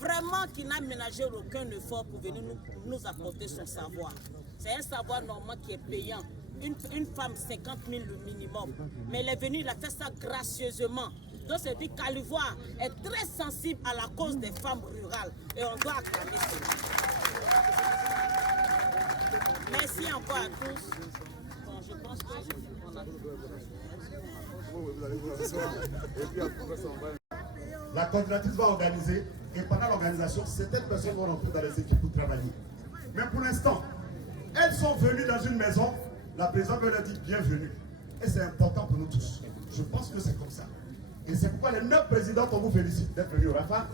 vraiment qui n'a ménagé aucun effort pour venir nous apporter son savoir. C'est un savoir normal qui est payant. Une femme, 50 000 le minimum. Mais elle est venue, il a fait ça gracieusement. Donc c'est dit Calivoire est très sensible à la cause des femmes rurales. Et on doit acclamer cela. Merci encore à tous. Bon, je pense qu'on a... La coordinatrice va organiser et pendant l'organisation, certaines personnes vont rentrer dans les équipes pour travailler. Mais pour l'instant, elles sont venues dans une maison, la présidente leur dit bienvenue. Et c'est important pour nous tous. Je pense que c'est comme ça. Et c'est pourquoi les 9 présidents, on vous félicite d'être venus au Rafa.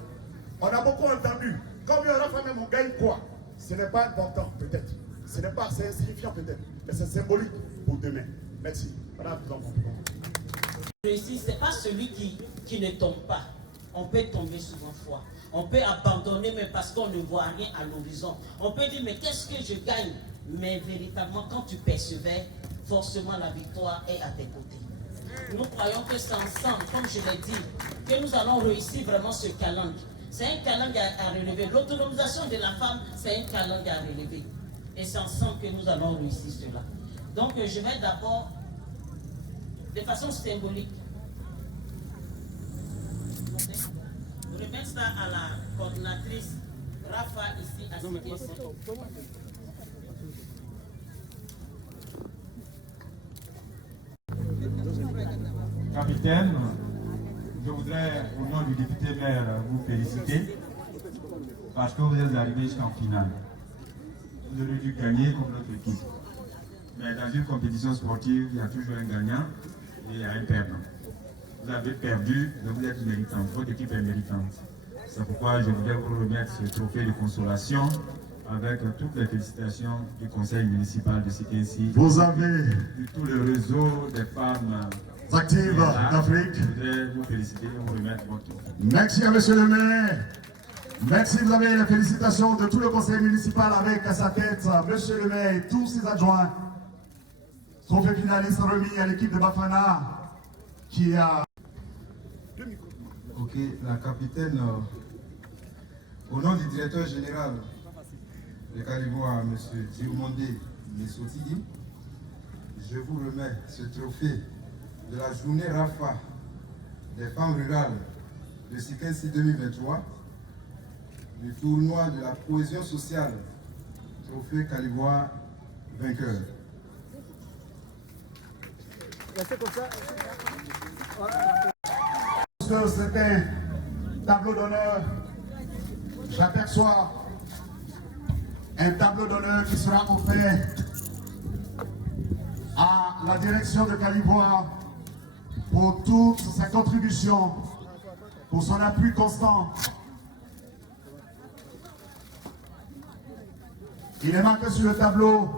On a beaucoup entendu. Quand on vient au Rafa, même on gagne quoi? Ce n'est pas important, peut-être. Ce n'est pas, c'est insignifiant peut-être. Mais c'est symbolique pour demain. Merci. Voilà, Ici, ce n'est pas celui qui ne tombe pas. On peut tomber souvent fois. On peut abandonner, mais parce qu'on ne voit rien à l'horizon. On peut dire, mais qu'est-ce que je gagne? Mais véritablement, quand tu persévères, forcément la victoire est à tes côtés. Nous croyons que c'est ensemble, comme je l'ai dit, que nous allons réussir vraiment ce challenge. C'est un challenge à relever. L'autonomisation de la femme, c'est un challenge à relever. Et c'est ensemble que nous allons réussir cela. Donc, je vais d'abord, de façon symbolique, remettre ça à la coordinatrice Rafa ici à ce Capitaine, je voudrais, au nom du député maire, vous féliciter parce que vous êtes arrivé jusqu'en finale. Vous aurez dû gagner comme notre équipe. Mais dans une compétition sportive, il y a toujours un gagnant et un perdant. Vous avez perdu, mais vous êtes méritant. Votre équipe est méritante. C'est pourquoi je voudrais vous remettre ce trophée de consolation avec toutes les félicitations du conseil municipal de Sikensi. Vous avez de tout le réseau des femmes actives d'Afrique. Je voudrais vous féliciter et vous remettre votre trophée. Merci à monsieur le maire. Merci, vous avez les félicitations de tout le conseil municipal avec à sa tête monsieur le maire et tous ses adjoints. Trophée finaliste remis à l'équipe de Bafana qui a... Ok, la capitaine, au nom du directeur général de Calivoire, M. Diomonde Messotidi, je vous remets ce trophée de la journée Rafa des femmes rurales de Sikensi 2023, du tournoi de la cohésion sociale, trophée Calivoire vainqueur. C'est un tableau d'honneur. J'aperçois un tableau d'honneur qui sera offert à la direction de Calivoire pour toutes ses contributions, pour son appui constant. Il est marqué sur le tableau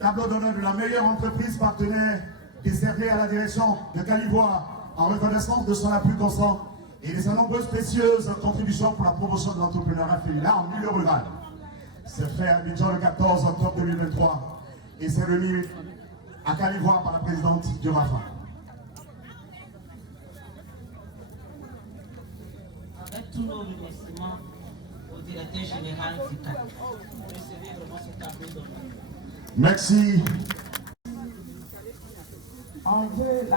d'honneur de la meilleure entreprise partenaire desservie à la direction de Calivoire en reconnaissance de son appui constant et de ses nombreuses précieuses contributions pour la promotion de l'entrepreneuriat féminin en milieu rural. C'est fait à Abidjan le 14 octobre 2023 et c'est remis à Calivoire par la présidente du Rafa. Avec tous nos remerciements au directeur général du CAC. Recevez vraiment ce tableau d'honneur. Merci. On veut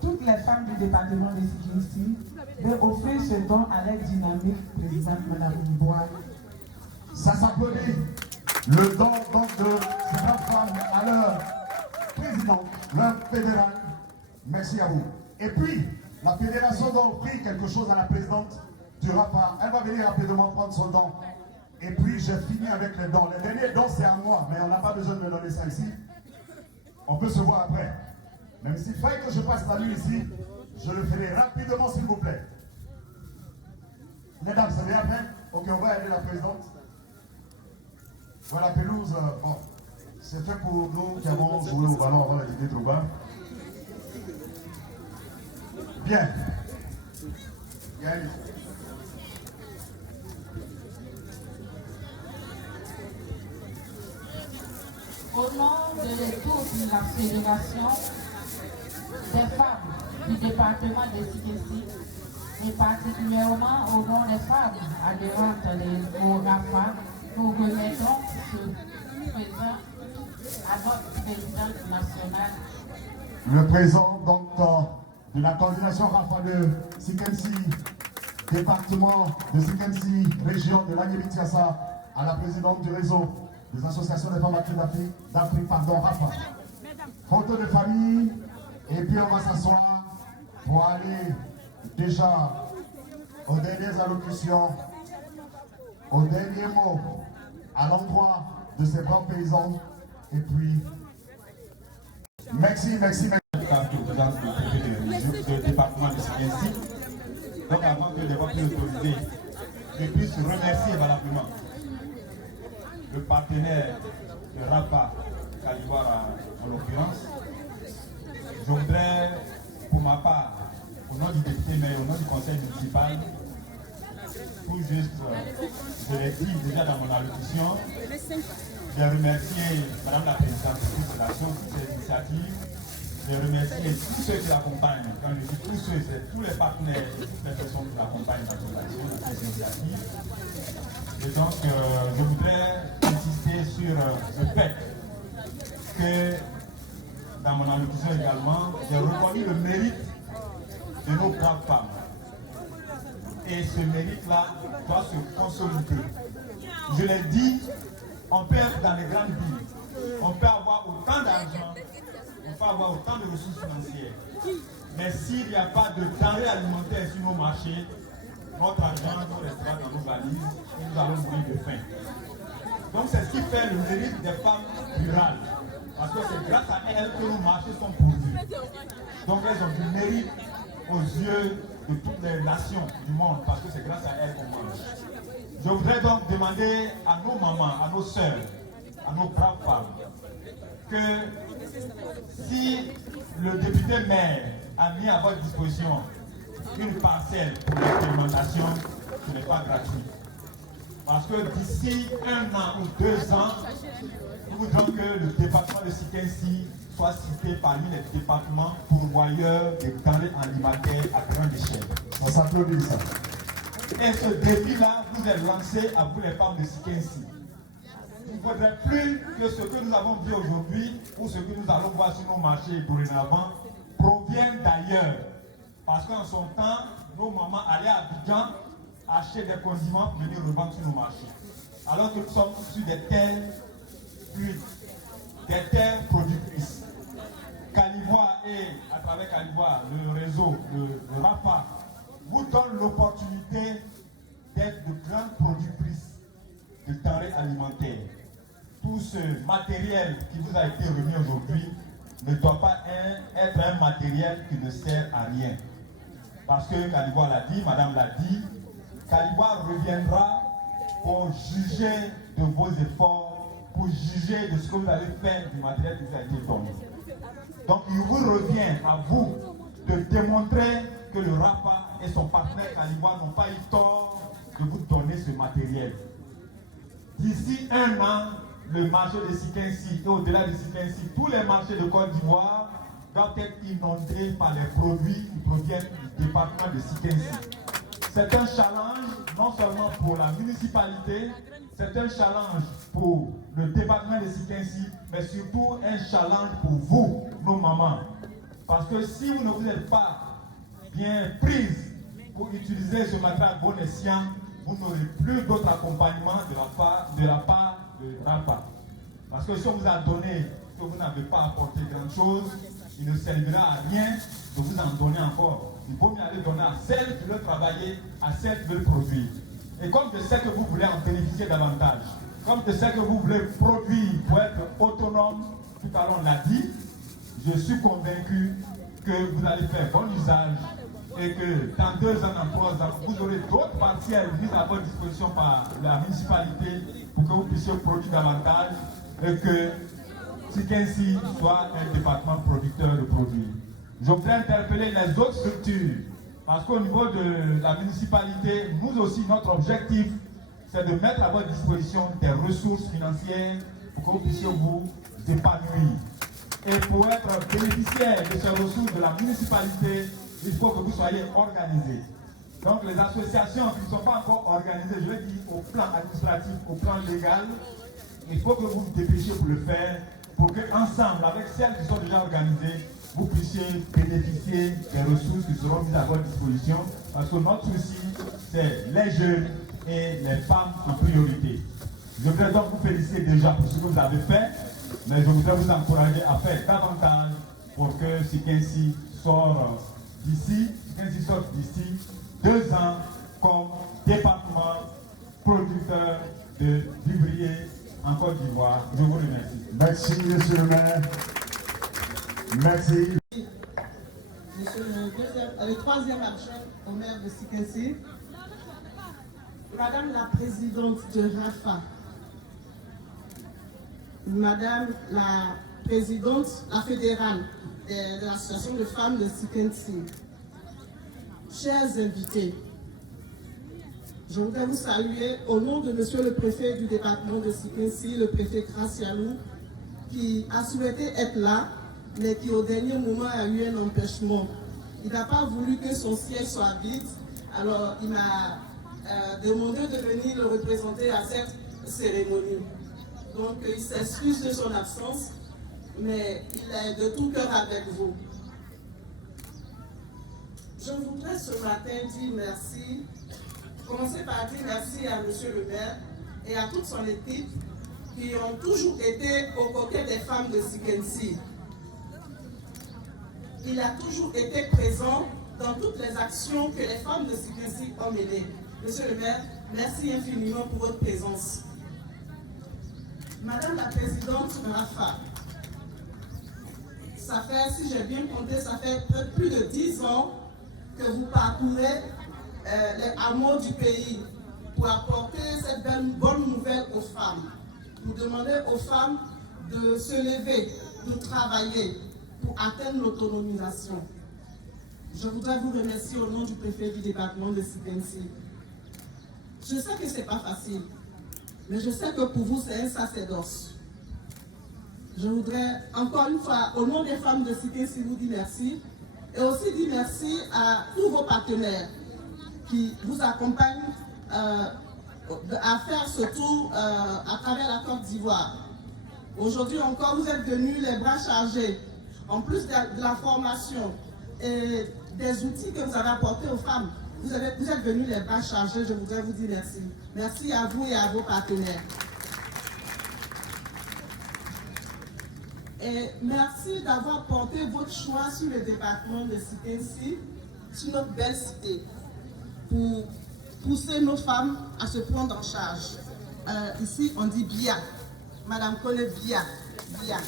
toutes les femmes du département de Sikensi de offrir ce don à l'aide dynamique présidente Mme Dubois. Ça s'applaudit. Le don donc de ces femmes à leur président, leur fédéral. Merci à vous. Et puis, La fédération doit offrir quelque chose à la présidente du RAPA. Elle va venir rapidement prendre son don. Et puis, j'ai fini avec les dons. Les derniers dons, c'est à moi, mais on n'a pas besoin de me donner ça ici. On peut se voir après. Même s'il faille que je passe la nuit ici, je le ferai rapidement, s'il vous plaît. Mesdames, c'est bien après? Ok, on va aider la présidente. Voilà, la pelouse, bon, c'est fait pour nous qui avons joué au ballon avant la Ligue des Trouba. Bien. Yannick. Au nom de toute la fédération des femmes du département de Sikessi, et particulièrement au nom des femmes adhérentes au RAPA, nous remettons ce présent à notre présidente nationale. Le président donc, de la coordination RAPA de Sikessi, département de Sikessi, région de l'Agné-Bitiassa, à la présidente du réseau des associations des femmes d'Afrique, pardon, RAPA. Photo de famille, et puis on va s'asseoir pour aller déjà aux dernières allocutions, aux derniers mots à l'endroit de ces braves paysans. Et puis, merci. Du département de Sikessi. Donc avant que les voix puissent autoriser, je puisse remercier valablement le partenaire de RAPA, Kalibouara en l'occurrence. Je voudrais, pour ma part, au nom du député, mais au nom du conseil municipal, tout juste, je l'ai dit déjà dans mon allocution, j'ai remercié Madame la Présidente de toute la chose, de cette initiative. Je remercie tous ceux qui l'accompagnent. Quand je dis tous ceux, c'est tous les partenaires et toutes les personnes qui l'accompagnent dans cette action, dans cette initiative. Et donc, je voudrais insister sur le fait que, dans mon allocution également, j'ai reconnu le mérite de nos braves femmes. Et ce mérite-là doit se consolider. Je l'ai dit, on peut être dans les grandes villes, on peut avoir autant d'argent, on peut avoir autant de ressources financières. Mais s'il n'y a pas de denrées alimentaires sur nos marchés, notre argent nous restera dans nos valises et nous allons mourir de faim. Donc c'est ce qui fait le mérite des femmes rurales. Parce que c'est grâce à elles que nos marchés sont pourvus. Donc elles ont du mérite aux yeux de toutes les nations du monde, parce que c'est grâce à elles qu'on mange. Je voudrais donc demander à nos mamans, à nos sœurs, à nos braves femmes, que si le député maire a mis à votre disposition une parcelle pour l'expérimentation, ce n'est pas gratuit. Parce que d'ici 1 an ou 2 ans, nous voudrons que le département de Sikessi soit cité parmi les départements pourvoyeurs des denrées alimentaires à grande échelle. On s'applaudit ça. Et ce défi-là vous est lancé à vous les femmes de Sikessi. Il ne faudrait plus que ce que nous avons vu aujourd'hui ou ce que nous allons voir sur nos marchés dorénavant provienne d'ailleurs. Parce qu'en son temps, nos mamans allaient à Abidjan acheter des condiments, venir revendre sur nos marchés. Alors que nous sommes sur des terres fluides, des terres productrices. Kalibouara et, à travers Kalibouara, le réseau, le RAPA, vous donne l'opportunité d'être de grandes productrices de denrées alimentaires. Tout ce matériel qui vous a été remis aujourd'hui ne doit pas être un matériel qui ne sert à rien. Parce que Kalibouara l'a dit, Madame l'a dit, Kalibouara reviendra pour juger de vos efforts, pour juger de ce que vous avez fait du matériel qui vous a été donné. Donc il vous revient à vous de démontrer que le RAPA et son partenaire Kalibouara n'ont pas eu tort de vous donner ce matériel. D'ici 1 an, le marché de Sikessi et au-delà de Sikessi, tous les marchés de Côte d'Ivoire doivent être inondés par les produits qui proviennent du département de Sikessi. C'est un challenge non seulement pour la municipalité, c'est un challenge pour le département de Sikessi, mais surtout un challenge pour vous, nos mamans. Parce que si vous ne vous êtes pas bien prises pour utiliser ce matériel bon escient, vous n'aurez plus d'autre accompagnement de la part de RAPA. Parce que si on vous a donné que vous n'avez pas apporté grand chose, il ne servira à rien de vous en donner encore. Il vaut mieux aller donner à celles qui veulent travailler, à celles qui veulent produire. Et comme je sais que vous voulez en bénéficier davantage, comme je sais que vous voulez produire pour être autonome, tout à l'heure on l'a dit, je suis convaincu que vous allez faire bon usage et que dans 2 ans, dans 3 ans, vous aurez d'autres parcelles mises à votre disposition par la municipalité pour que vous puissiez produire davantage et que Sikensi soit un département producteur de produits. Je voudrais interpeller les autres structures parce qu'au niveau de la municipalité, nous aussi, notre objectif, c'est de mettre à votre disposition des ressources financières pour que vous puissiez vous épanouir. Et pour être bénéficiaire de ces ressources de la municipalité, il faut que vous soyez organisés. Donc les associations qui ne sont pas encore organisées, je vais dire au plan administratif, au plan légal, il faut que vous vous dépêchiez pour le faire, pour qu'ensemble, avec celles qui sont déjà organisées, vous puissiez bénéficier des ressources qui seront mises à votre disposition. Parce que notre souci, c'est les jeunes et les femmes en priorité. Je voudrais donc vous féliciter déjà pour ce que vous avez fait, mais je voudrais vous encourager à faire davantage pour que Sikensi sorte d'ici 2 ans comme département producteur de vivriers en Côte d'Ivoire. Je vous remercie. Merci, monsieur le maire. Merci. Monsieur le 3e adjoint au maire de Sikensi, Madame la présidente de RAFA, Madame la présidente, la fédérale de l'association de femmes de Sikensi, chers invités, je voudrais vous saluer au nom de Monsieur le préfet du département de Sikensi, le préfet Gracialou, qui a souhaité être là, mais qui au dernier moment a eu un empêchement. Il n'a pas voulu que son siège soit vide, alors il m'a demandé de venir le représenter à cette cérémonie. Donc il s'excuse de son absence, mais il est de tout cœur avec vous. Je voudrais ce matin dire merci, commencer par dire merci à Monsieur le maire et à toute son équipe qui ont toujours été aux côtés des femmes de Sikensi. Il a toujours été présent dans toutes les actions que les femmes de Sikensi ont menées. Monsieur le maire, merci infiniment pour votre présence. Madame la présidente Rafa, ça fait, si j'ai bien compté, ça fait plus de 10 ans que vous parcourez les hameaux du pays pour apporter cette bonne nouvelle aux femmes. Vous demandez aux femmes de se lever, de travailler pour atteindre l'autonomisation. Je voudrais vous remercier au nom du préfet du département de Sikensi. Je sais que ce n'est pas facile, mais je sais que pour vous, c'est un sacerdoce. Je voudrais encore une fois, au nom des femmes de Sikensi, vous dire merci et aussi dire merci à tous vos partenaires qui vous accompagnent à faire ce tour à travers la Côte d'Ivoire. Aujourd'hui encore, vous êtes venus les bras chargés. En plus de la formation et des outils que vous avez apportés aux femmes, vous êtes venus les bras chargés, je voudrais vous dire merci. Merci à vous et à vos partenaires. Et merci d'avoir porté votre choix sur le département de Sikensi, sur notre belle cité, pour pousser nos femmes à se prendre en charge. Ici, on dit BIA. Madame Kole BIA. BIA.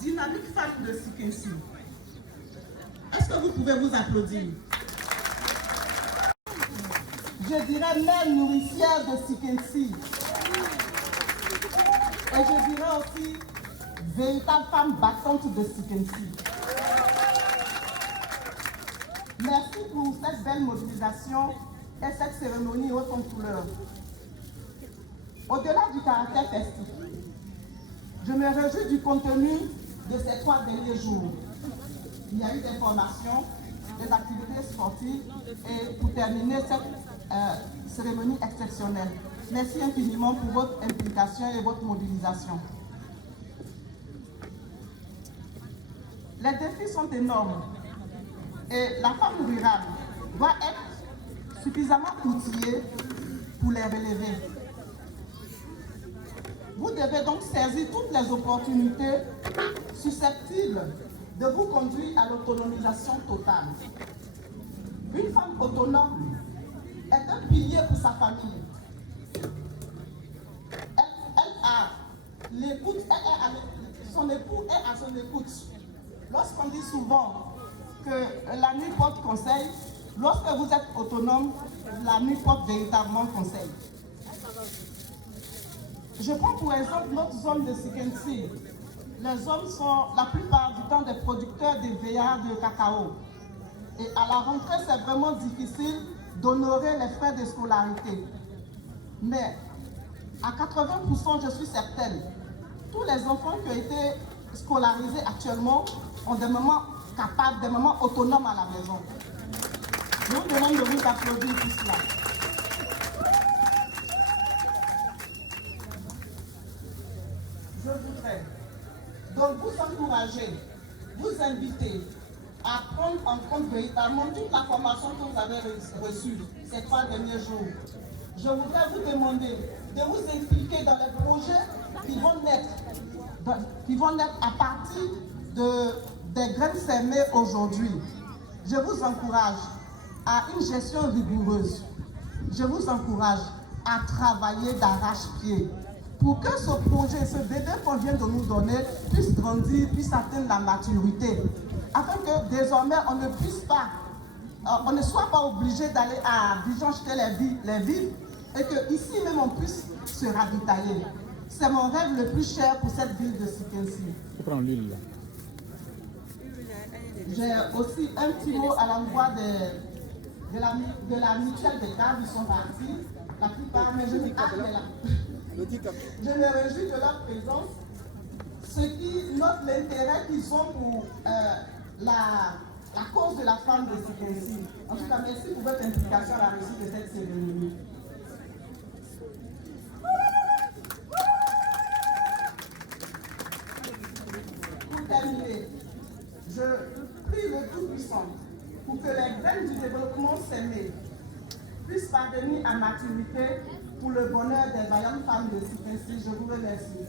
Dynamique femme de Sikensi. Est-ce que vous pouvez vous applaudir? Je dirais mère nourricière de Sikensi. Et je dirais aussi véritable femme battante de Sikensi. Merci pour cette belle mobilisation et cette cérémonie haute en couleur. Au-delà du caractère festif, je me réjouis du contenu de ces 3 derniers jours. Il y a eu des formations, des activités sportives et pour terminer cette cérémonie exceptionnelle. Merci infiniment pour votre implication et votre mobilisation. Les défis sont énormes et la femme rurale doit être suffisamment outillée pour les relever. Vous devez donc saisir toutes les opportunités susceptibles de vous conduire à l'autonomisation totale. Une femme autonome est un pilier pour sa famille. Elle a l'écoute, son époux est à son écoute. Lorsqu'on dit souvent que la nuit porte conseil, lorsque vous êtes autonome, la nuit porte véritablement conseil. Je prends pour exemple notre zone de Sikensi. Les hommes sont la plupart du temps des producteurs des veillards de cacao. Et à la rentrée, c'est vraiment difficile d'honorer les frais de scolarité. Mais à 80%, je suis certaine, tous les enfants qui ont été scolarisés actuellement ont des moments capables, des moments autonomes à la maison. Je vous demande de vous applaudir pour cela. Je voudrais donc vous encourager, vous inviter à prendre en compte véritablement toute la formation que vous avez reçue ces 3 derniers jours. Je voudrais vous demander de vous impliquer dans les projets qui vont naître à partir des graines semées aujourd'hui. Je vous encourage à une gestion rigoureuse. Je vous encourage à travailler d'arrache-pied pour que ce projet, ce bébé qu'on vient de nous donner, puisse grandir, puisse atteindre la maturité, afin que désormais on ne puisse pas, on ne soit pas obligé d'aller à Abidjan jeter les villes, et qu'ici même on puisse se ravitailler. C'est mon rêve le plus cher pour cette ville de Sikensi. J'ai aussi un petit mot à l'endroit de la mutuelle des cadres, ils sont partis, la plupart, mais je me réjouis de leur présence, ce qui note l'intérêt qu'ils ont pour la cause de la femme de Sikensi. En tout cas, merci pour votre implication à la réussite de cette cérémonie. Pour terminer, je prie le Tout-Puissant pour que les graines du développement sémées puissent parvenir à maturité pour le bonheur des vaillantes femmes de Sikensi. Je vous remercie.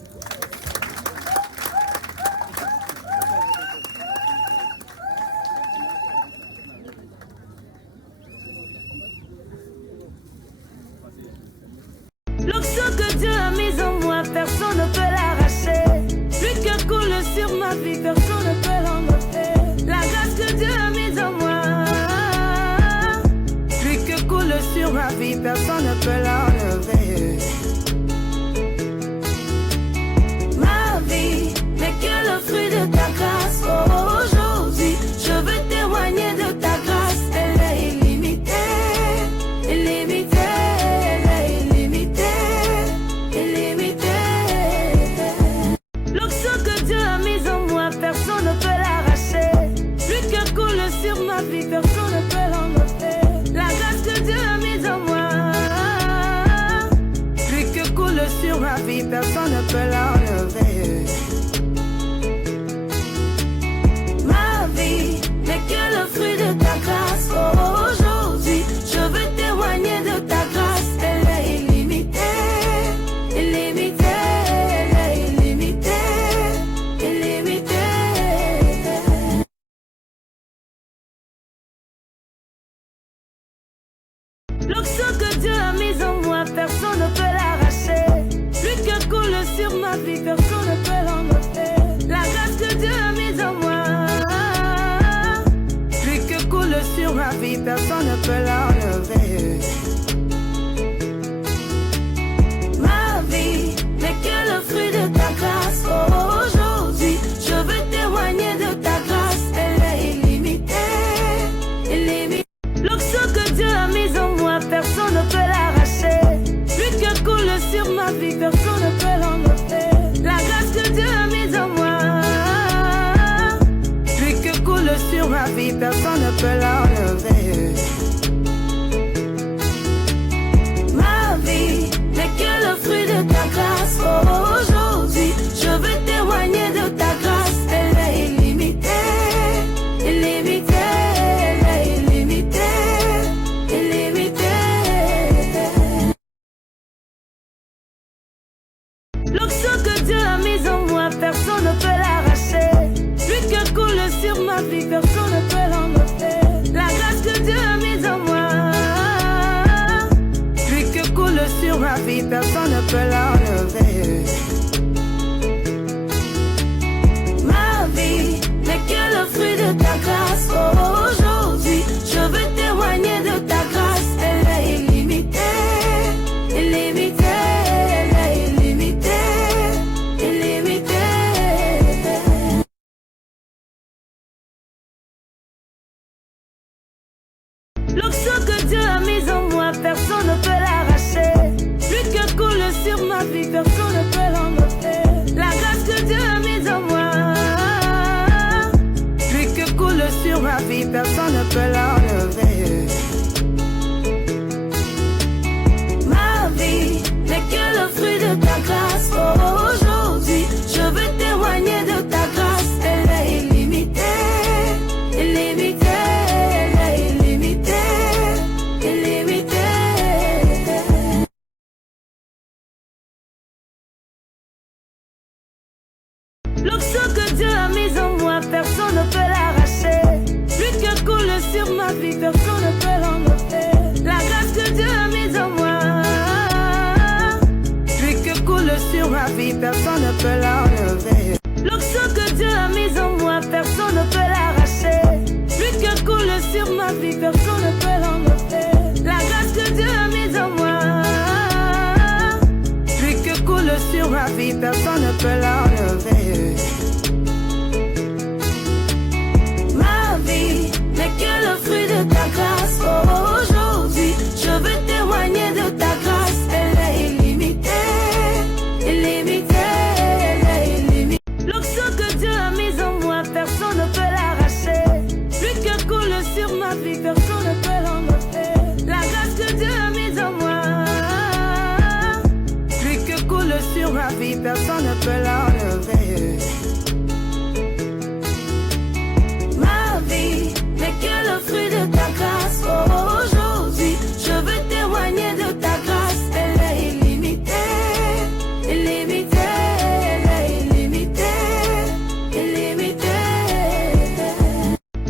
L'onction que Dieu a mise en moi, personne ne peut l'arracher. Plus que coule sur ma vie, personne ne peut l'enlever. La grâce que Dieu a mise en moi, plus que coule sur ma vie, personne ne peut l'enlever. Ma vie n'est que le fruit de ta grâce. Oh, aujourd'hui, je veux témoigner de ta grâce. Elle est illimitée, illimitée. Personne ne peut l'arracher. Plus que coule sur ma vie, personne ne peut l'enlever. La grâce que Dieu a mise en moi, plus que coule sur ma vie, personne ne peut l'enlever. Ma vie n'est que le fruit de ta grâce. Oh, aujourd'hui, je veux témoigner de ta grâce. Elle est illimitée, illimitée. L'onction que Dieu a mise en moi, personne ne peut l'arracher. Plus que coule sur ma vie, personne ne peut l'enlever. La grâce que Dieu a mise en moi, plus que coule sur ma vie, personne ne peut l'enlever. Ma vie n'est que le fruit de ta grâce. Oh, aujourd'hui, je veux témoigner de ta grâce. Elle est illimitée, illimitée. L'onction que Dieu a mise en moi, personne ne peut l'arracher. Plus que coule sur ma vie, personne ne peut l'enlever. La grâce que Dieu a mise en moi, plus que coule sur ma vie, personne ne peut l'enlever. Ma vie n'est que le fruit de ta grâce. Oh, aujourd'hui, je veux témoigner de ta grâce. Elle est illimitée, illimitée. L'onction personne ne peut l'enlever. La grâce que Dieu a mise en moi, pluie que coule sur ma vie, personne ne peut l'enlever. Ma vie n'est que le fruit de ta grâce. Oh, aujourd'hui, je veux témoigner de ta grâce. Elle est illimitée, illimitée, elle est illimitée, illimitée. L'onction que Dieu a mise en moi, personne ne peut l'arracher. Plus que coule sur ma vie, personne ne peut l'enlever. La grâce que Dieu a mise en moi, plus que coule sur ma vie, personne ne peut l'enlever. Ma vie n'est que le fruit de ta grâce. Oh, aujourd'hui, je veux témoigner de ta grâce. Elle est illimitée, illimitée, elle est illimitée, illimitée. L'onction que Dieu a mise en moi, personne ne peut l'arracher. Plus que coule sur ma vie, personne ne peut l'enlever. La grâce que Dieu a mise en moi, plus que coule sur ma vie, personne ne peut l'enlever. L'onction que Dieu a mise en moi, personne ne peut l'arracher. Plus que coule sur ma vie, personne ne peut l'enlever. La grâce que Dieu a mise en moi, plus que coule sur ma vie, personne ne peut l'enlever. Ma vie n'est que le fruit de ta grâce. Oh, aujourd'hui, je veux témoigner de ta grâce. Elle est illimitée, illimitée, elle est illimitée. L'onction que Dieu a mise en moi, personne ne peut l'arracher. Plus que coule sur ma vie, personne ne peut l'enlever. La grâce que Dieu a mise en moi, plus que coule sur ma vie, personne ne peut l'enlever. Ma vie n'est que le fruit de ta grâce. Oh, aujourd'hui, je veux témoigner de ta grâce. Elle est illimitée, illimitée, elle est illimitée, illimitée.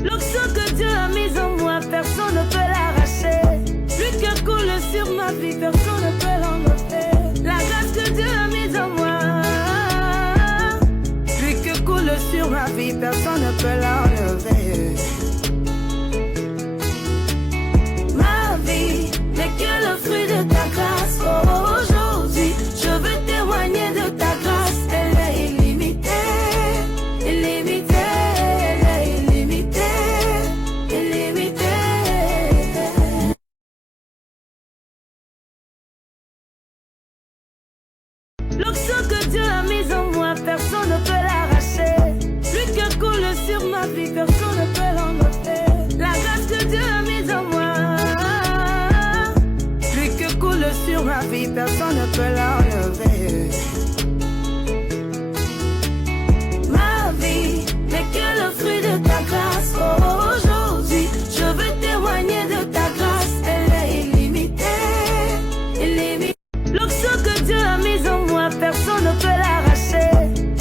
L'onction que Dieu a mise en moi, personne ne peut l'arracher. Plus que coule sur ma vie, personne ne peut l'enlever. La grâce que Dieu a mise en moi, plus que coule sur ma vie, personne ne peut l'enlever. Ma vie n'est que le fruit de ta grâce. Oh, aujourd'hui, je veux témoigner de ta grâce. Elle est illimitée, illimitée, elle est illimitée, illimitée. L'onction que Dieu a mise en moi, personne ne peut l'arracher. Plus que coule sur ma vie, personne ne peut l'enlever. La grâce que Dieu a mise en moi, plus que coule sur ma vie, personne ne peut l'enlever. Ma vie n'est que le fruit de ta grâce. Oh, aujourd'hui, je veux témoigner de ta grâce. Elle est illimitée, illimitée. L'onction que Dieu a mise en moi, personne ne peut l'arracher.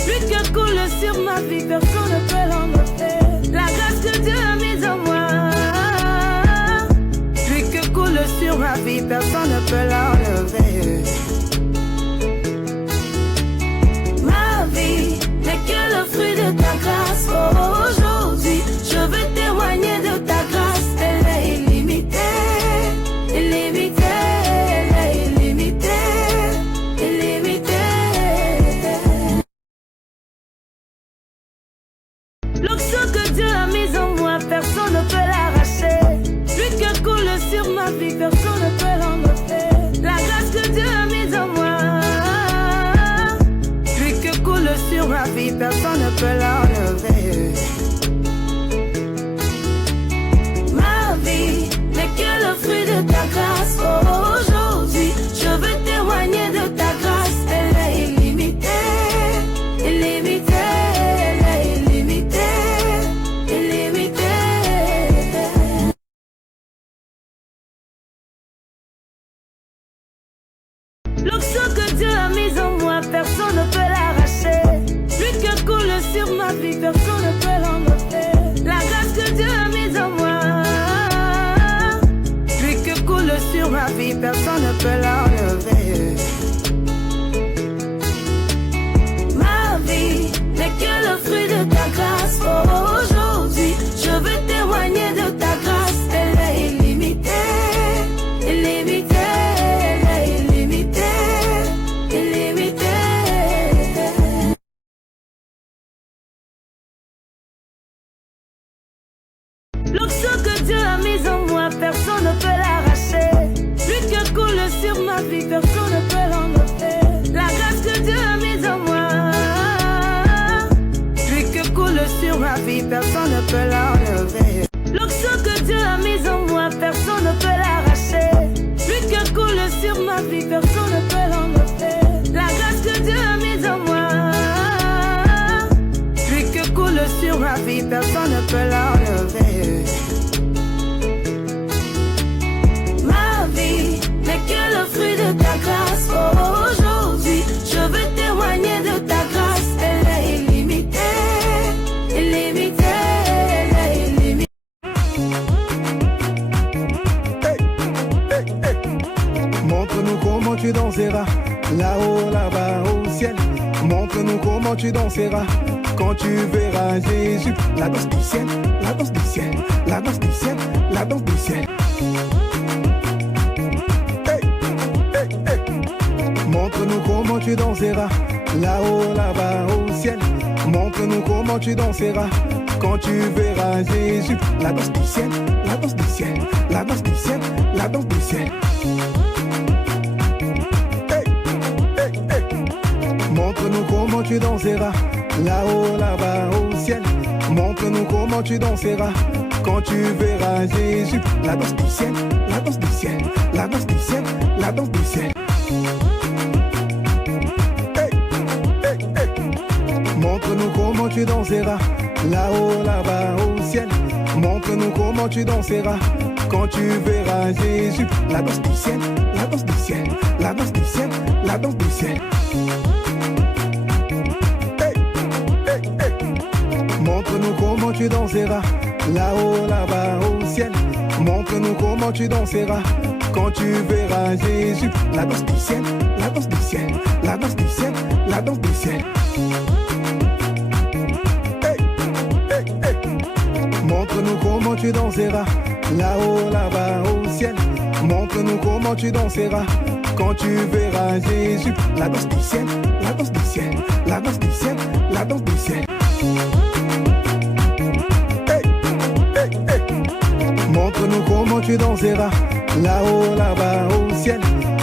Plus que coule sur ma vie, personne ne peut l'enlever. La grâce que Dieu a mise en moi, plus que coule sur ma vie, personne ne peut l'enlever. Ma vie n'est que le fruit de ta grâce. Oh, aujourd'hui, je veux témoigner de ta grâce. Elle est illimitée, illimitée, elle est illimitée, illimitée. L'onction que Dieu a mise en moi, personne ne peut l'arracher. Plus que coule sur ma vie, personne ne peut l'enlever. La grâce que Dieu a mise en moi, plus que coule sur ma vie, personne ne peut l'enlever. L'onction que Dieu a mise en moi, personne ne peut l'arracher. Lui que coule sur ma vie, personne ne peut l'enlever. La grâce que Dieu a mise en moi, lui que coule sur ma vie, personne ne peut l'enlever. L'onction que Dieu a mise en moi, personne ne peut l'arracher. Lui que coule sur ma vie, personne ne peut l'enlever. La grâce que Dieu a mise en moi, lui que coule sur ma vie, personne ne peut l'enlever. Ma vie n'est que le fruit de ta grâce. Oh, aujourd'hui, je veux témoigner de ta grâce. Elle est illimitée, illimitée, elle est illimitée. Montre-nous comment tu danseras, là-haut, là-bas, au ciel. Montre-nous comment tu danseras, quand tu verras Jésus. La danse du ciel, la danse du ciel, la danse du ciel, la danse du ciel. Montre-nous comment tu danseras, là-haut, là-bas, au ciel. Montre-nous comment tu danseras, quand tu verras Jésus. La danse du ciel, la danse du ciel, la danse du ciel, la danse du ciel. Montre-nous comment tu danseras, là-haut, là-bas, au ciel. Montre-nous comment tu danseras, quand tu verras Jésus. La danse du ciel, la danse du ciel, la danse du ciel, la danse du ciel. Montre-nous comment tu danseras, là-haut, là-bas, au ciel. Montre-nous comment tu danseras, quand tu verras Jésus. La danse du ciel, la danse du ciel, la danse du ciel, la danse du ciel. Montre-nous comment tu danseras, là-haut, là-bas, au ciel. Montre-nous comment tu danseras, quand tu verras Jésus. La danse du ciel, la danse du ciel, la danse du ciel, la danse du ciel. Montre-nous comment tu danseras, là-haut, là-bas, au ciel. Montre-nous comment tu danseras, quand tu verras Jésus. La danse du ciel, la danse du ciel, la danse du ciel, la danse du ciel. Montre-nous comment tu danseras, là-haut, là-bas, au ciel.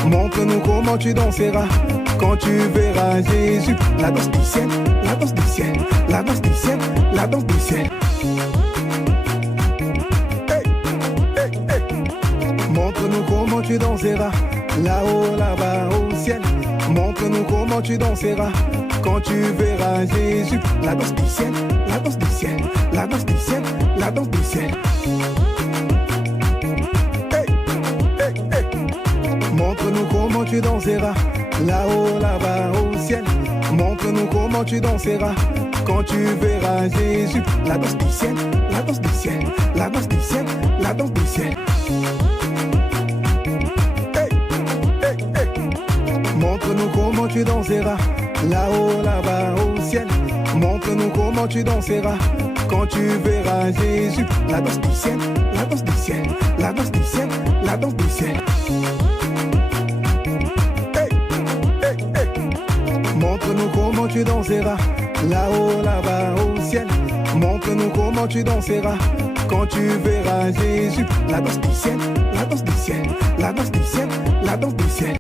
Montre-nous comment tu danseras, quand tu verras Jésus. La danse du ciel, la danse du ciel, la danse du ciel, la danse du ciel. Montre-nous comment tu danseras, là-haut, là-bas, au ciel. Montre-nous comment tu danseras, quand tu verras Jésus. La danse du ciel, la danse du ciel, la danse du ciel, la danse du ciel. Montre-nous comment tu danseras, là-haut, là-bas, au ciel. Montre-nous comment tu danseras, quand tu verras Jésus. La danse du ciel, la danse du ciel, la danse du ciel, la danse du ciel. Montre-nous comment tu danseras, là-haut, là-bas, au ciel. Montre-nous comment tu danseras, quand tu verras Jésus. La danse du ciel, la danse du ciel, la danse du ciel, la danse du ciel. Montre-nous comment tu danseras, là-haut, là-bas, au ciel. Montre-nous comment tu danseras, quand tu verras Jésus. La danse du ciel, la danse du ciel, la danse du ciel, la danse du ciel.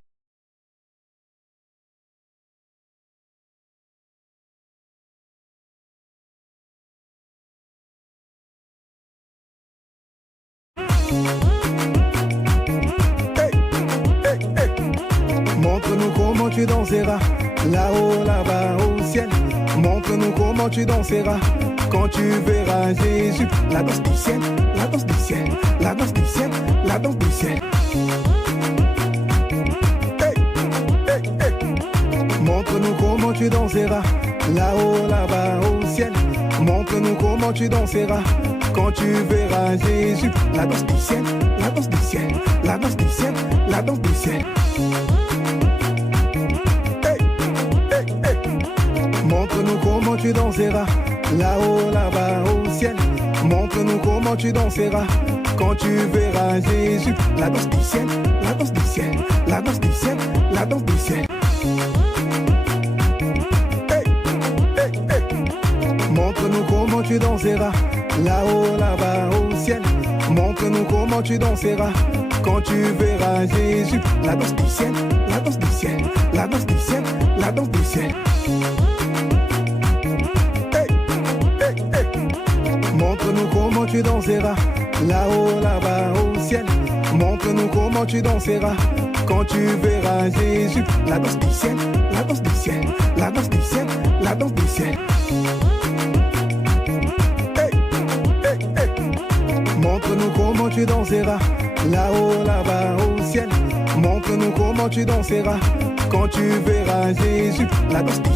Montre-nous comment tu danseras, là-haut, là-bas, au ciel. Montre-nous comment tu danseras, quand tu verras Jésus. La danse du ciel, la danse du ciel, la danse du ciel, la danse du ciel. Montre-nous comment tu danseras, là-haut, là-bas, au ciel. Montre-nous comment tu danseras, quand tu verras Jésus. La danse du ciel, la danse du ciel, la danse du ciel, la danse du ciel. Montre-nous comment tu danseras, là-haut, là-bas, au ciel. Montre-nous comment tu danseras, quand tu verras Jésus. La danse du ciel, la danse du ciel, la danse du ciel, la danse du ciel. Montre-nous comment tu danseras, là-haut, là-bas au ciel. Montre-nous comment tu danseras quand tu verras Jésus. La danse du ciel, la danse du ciel, la danse du ciel, la danse du ciel. Hey, hey, hey. Montre-nous comment tu danseras là-haut, là-bas au ciel. Montre-nous comment tu danseras quand tu verras Jésus. La danse du ciel, la danse du ciel, la danse du ciel, la danse du ciel. Hey, hey, hey. Montre-nous comment tu danseras là-haut, là-bas au ciel. Montre-nous comment tu danseras quand tu verras Jésus. La danse du